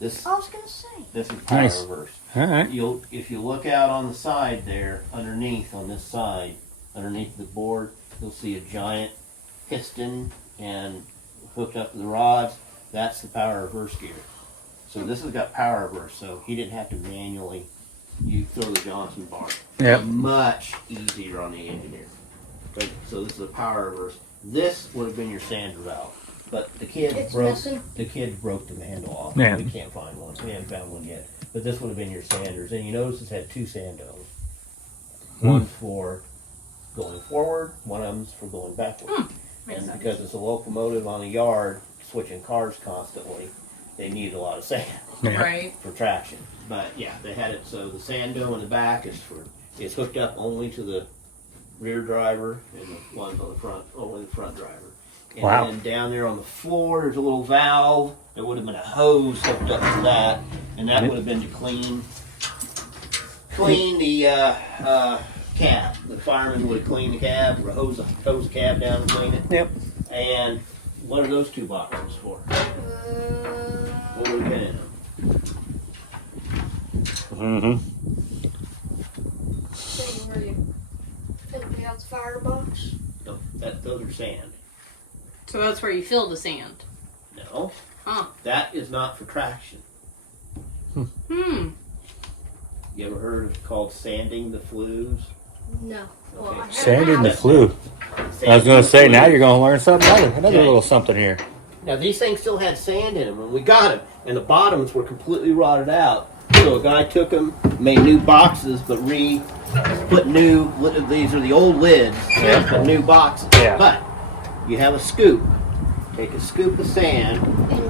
This I was gonna say. this is power Nice. reverse. All right. If you look out on the side there, underneath on this side, underneath the board, you'll see a giant piston and hooked up to the rods. That's the power reverse gear. So this has got power reverse. So he didn't have to manually you throw the Johnson bar. Yep. Much easier on the engineer. But, so this is a power reverse. This would have been your sander valve, but the kid It's broke missing. the handle off. Yeah. We can't find one. We haven't found one yet. But this would have been your sanders. And you notice it's had two sandos. One's for going forward, one of them's for going backward. Makes And sense. because it's a locomotive on a yard switching cars constantly, they need a lot of sand Yeah. Right. for traction. But yeah, they had it so the sando in the back is hooked up only to the rear driver, and the ones on the front only the front driver. And Wow. then down there on the floor, there's a little valve. There would have been a hose hooked up to that, and that would have been to clean clean the cab. The fireman would clean the cab, or hose the cab down and clean it. Yep. And what are those two boxes for? What are we paying them? Mm-hmm. Thing where you empty out the firebox. No, those are sand. So that's where you fill the sand. No, Huh. that is not for traction. Hmm. You ever heard of called sanding the flues? No. Well, Okay. I have Sanding the house. flue. I was going to say, now you're going to learn something another Okay. little something here. Now these things still had sand in them when we got them, and the bottoms were completely rotted out. So a guy took them, made new boxes, but put new. These are the old lids, Yeah. but new boxes. Yeah. But you have a scoop. Take a scoop of sand.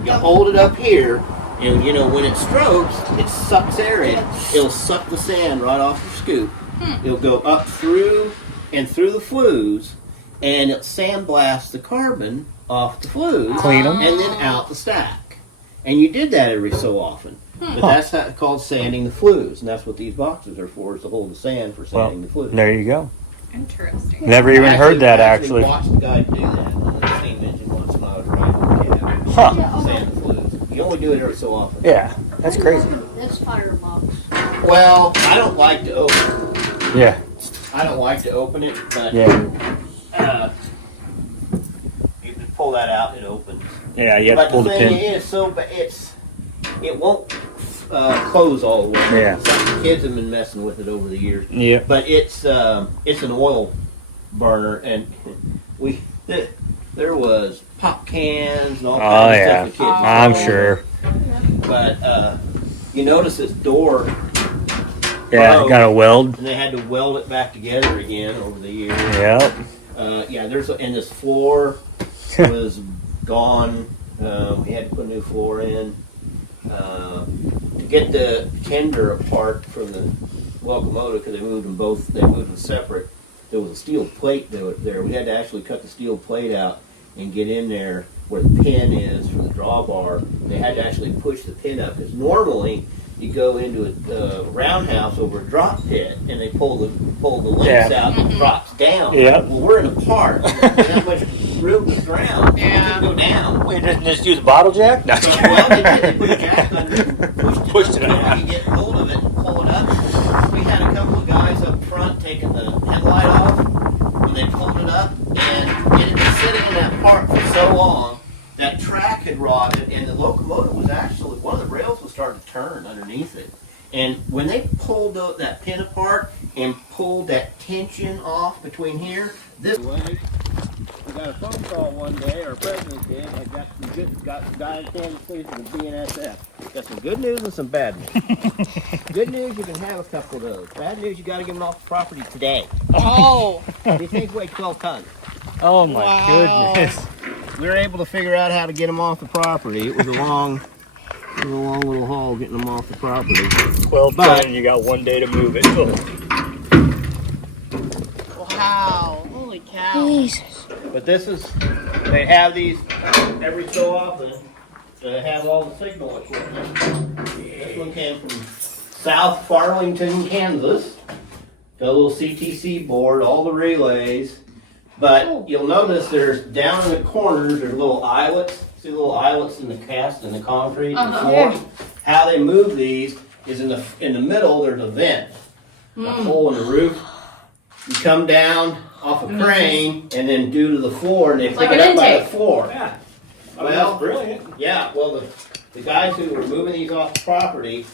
You hold it up here, and you know when it strokes, it sucks air in. It'll suck the sand right off your scoop. It'll go up through the flues, and it'll sandblast the carbon off the flues. Clean 'em. And then out the stack. And you did that every so often. But that's called sanding the flues, and that's what these boxes are for, is to hold the sand for sanding the flues. There you go. Interesting. Never even heard that, I actually. watched the guy do that on the steam engine once when I was riding the cab. Huh. Sand the flues. You only do it every so often. Yeah, that's crazy. That's firebox. Well, I don't like to open it. Yeah. I don't like to open it, but Yeah. you can pull that out, it opens. Yeah, you have But to pull the the thing pin. is, it won't close all the way. Yeah. Some kids have been messing with it over the years. Yeah. But it's an oil burner, and there was pop cans and all Oh, kinds yeah. of stuff. The kids I'm were sure. But you notice this door, Yeah, broke, got a weld. and they had to weld it back together again over the years. Yep. And this floor was gone. We had to put a new floor in. To get the tender apart from the locomotive, because they moved them separate. There was a steel plate there. We had to actually cut the steel plate out and get in there where the pin is for the drawbar. They had to actually push the pin up, because normally you go into a roundhouse over a drop pit and they pull the links out and it drops down. Yeah. Well, we're in a park. There's not much room to ground. Yeah. You can go down. We just use a bottle jack? No. Well, they did. They put a jack under it, Pushed it up, up. You get hold of it and pull it up. We had a couple of guys up front taking the headlight off when they pulled it up, and it had been sitting in that park for so long that track had rotted, and the locomotive was actually, one of the rails was starting to turn underneath it. And when they pulled that pin apart and pulled that tension off between here, this way. We got a phone call one day, our president did. I got a guy in Kansas City from the BNSF. Got some good news and some bad news. Good news, you can have a couple of those. Bad news, you got to get them off the property today. Oh. These things weigh 12 tons. Oh my Wow. goodness. We were able to figure out how to get them off the property. It was a long little haul getting them off the property. 12 But- ton, you got 1 day to move it. Oh. Wow. Holy cow. Jesus. But they have these every so often. They have all the signal equipment. This one came from South Farmington, Kansas. Got a little CTC board, all the relays. But you'll notice there's down in the corners, there's little eyelets. See little eyelets in the cast in the concrete and the floor? Yeah. How they move these is in the middle there's a vent, a hole in the roof. You come down off a crane and then due to the floor, and they pick Like it an up by the intake. floor. Yeah. Well, brilliant. yeah, well, the guys who were moving these off the property,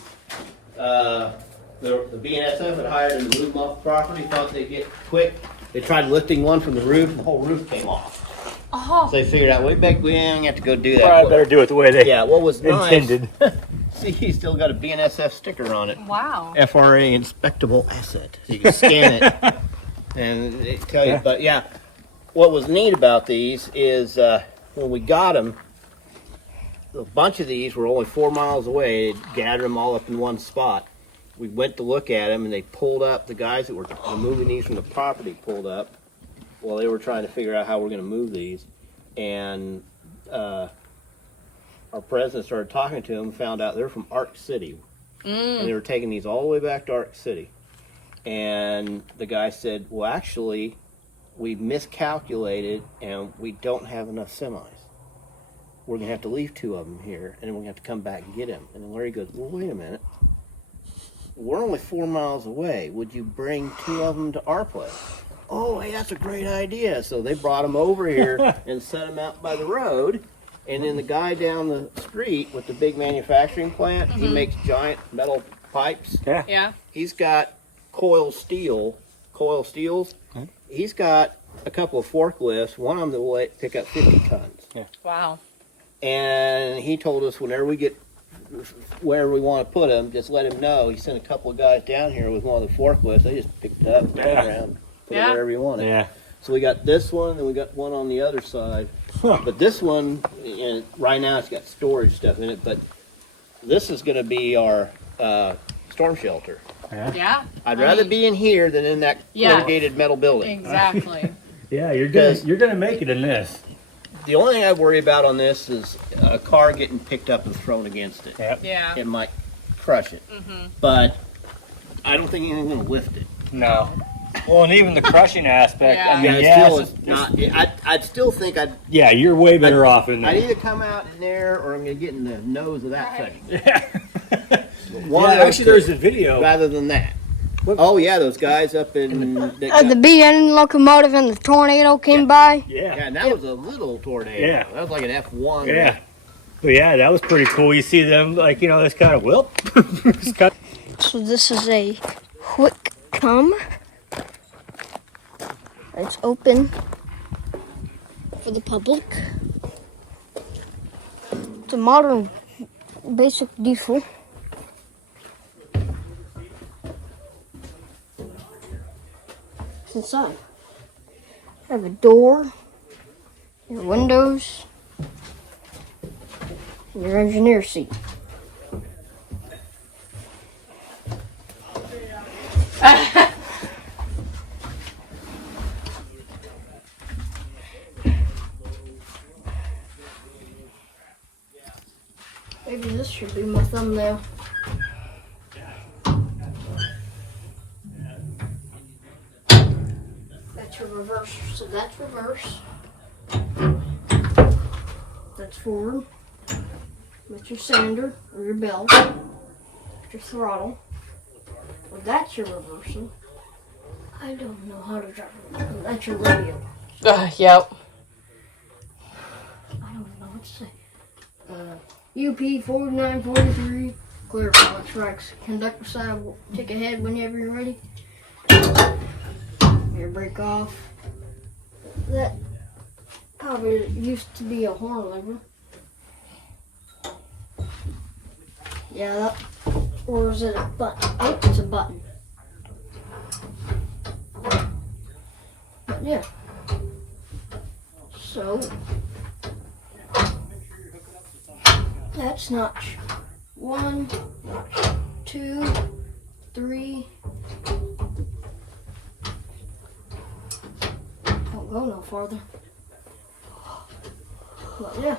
the BNSF had hired them to move them off the property, thought they'd get quick. They tried lifting one from the roof, and the whole roof came off. Oh. So they figured out, we didn't have to go do that. Probably better do it the way they Yeah, what was intended. nice, see, you still got a BNSF sticker on it. Wow. FRA inspectable asset. So you can scan it and they tell you. But yeah, what was neat about these is when we got them, a bunch of these were only 4 miles away. They'd gathered them all up in one spot. We went to look at them and they pulled up. The guys that were moving these from the property pulled up while they were trying to figure out how we're going to move these. And our president started talking to them and found out they're from Ark City. And they were taking these all the way back to Ark City. And the guy said, well, actually, we miscalculated and we don't have enough semis. We're going to have to leave 2 of them here, and then we're going to have to come back and get them. And then Larry goes, well, wait a minute. We're only 4 miles away. Would you bring 2 of them to our place? Oh, hey, that's a great idea. So they brought them over here and set them out by the road. And then the guy down the street with the big manufacturing plant, he makes giant metal pipes. Yeah. Yeah. He's got coil steels. Hmm. He's got a couple of forklifts, one of them that will pick up 50 tons. Wow. And he told us whenever we get where we want to put them, just let him know. He sent a couple of guys down here with one of the forklifts. They just picked it up, turned around, put it wherever you want it. Yeah. So we got this one, and we got one on the other side. Huh. But this one, and right now it's got storage stuff in it, but this is going to be our storm shelter. Yeah. I'd rather be in here than in that Yeah. corrugated metal building. Exactly. Yeah, you're Because- gonna make it in this. The only thing I worry about on this is a car getting picked up and thrown against it. Yep. Yeah. It might crush it. But I don't think anything's going to lift it. No. Well, and even the crushing aspect. Yeah. I mean, Still yes, is not. I'd still think yeah, you're way better off in I'd there. either come out in there or I'm going to get in the nose of that thing. Yeah. One Yeah, of actually, those there's a video. rather than that. Oh yeah, those guys up in. The BN locomotive and the tornado came by. Yeah, Yeah. and that was a little tornado. Yeah. That was like an F1. Yeah. But yeah, that was pretty cool. You see them, like, this kind of whoop. Just cut- So this is a quick come. It's open for the public. It's a modern basic diesel. It's inside. I have a door, your windows, and your engineer seat. Maybe this should be my thumbnail. That's your reverse. So that's reverse. That's forward. That's your sander or your bell. That's your throttle. Well, that's your reversal. I don't know how to drive. That's your radio. Yep. I don't know what to say. UP 4943. Clear for all tracks. Conductor side will take ahead whenever you're ready. Air brake off. That probably used to be a horn lever. Yeah, that. Or is it a button? Oh, it's a button. But yeah. So. That's notch 1, notch 2, 3. Don't go no farther. But yeah.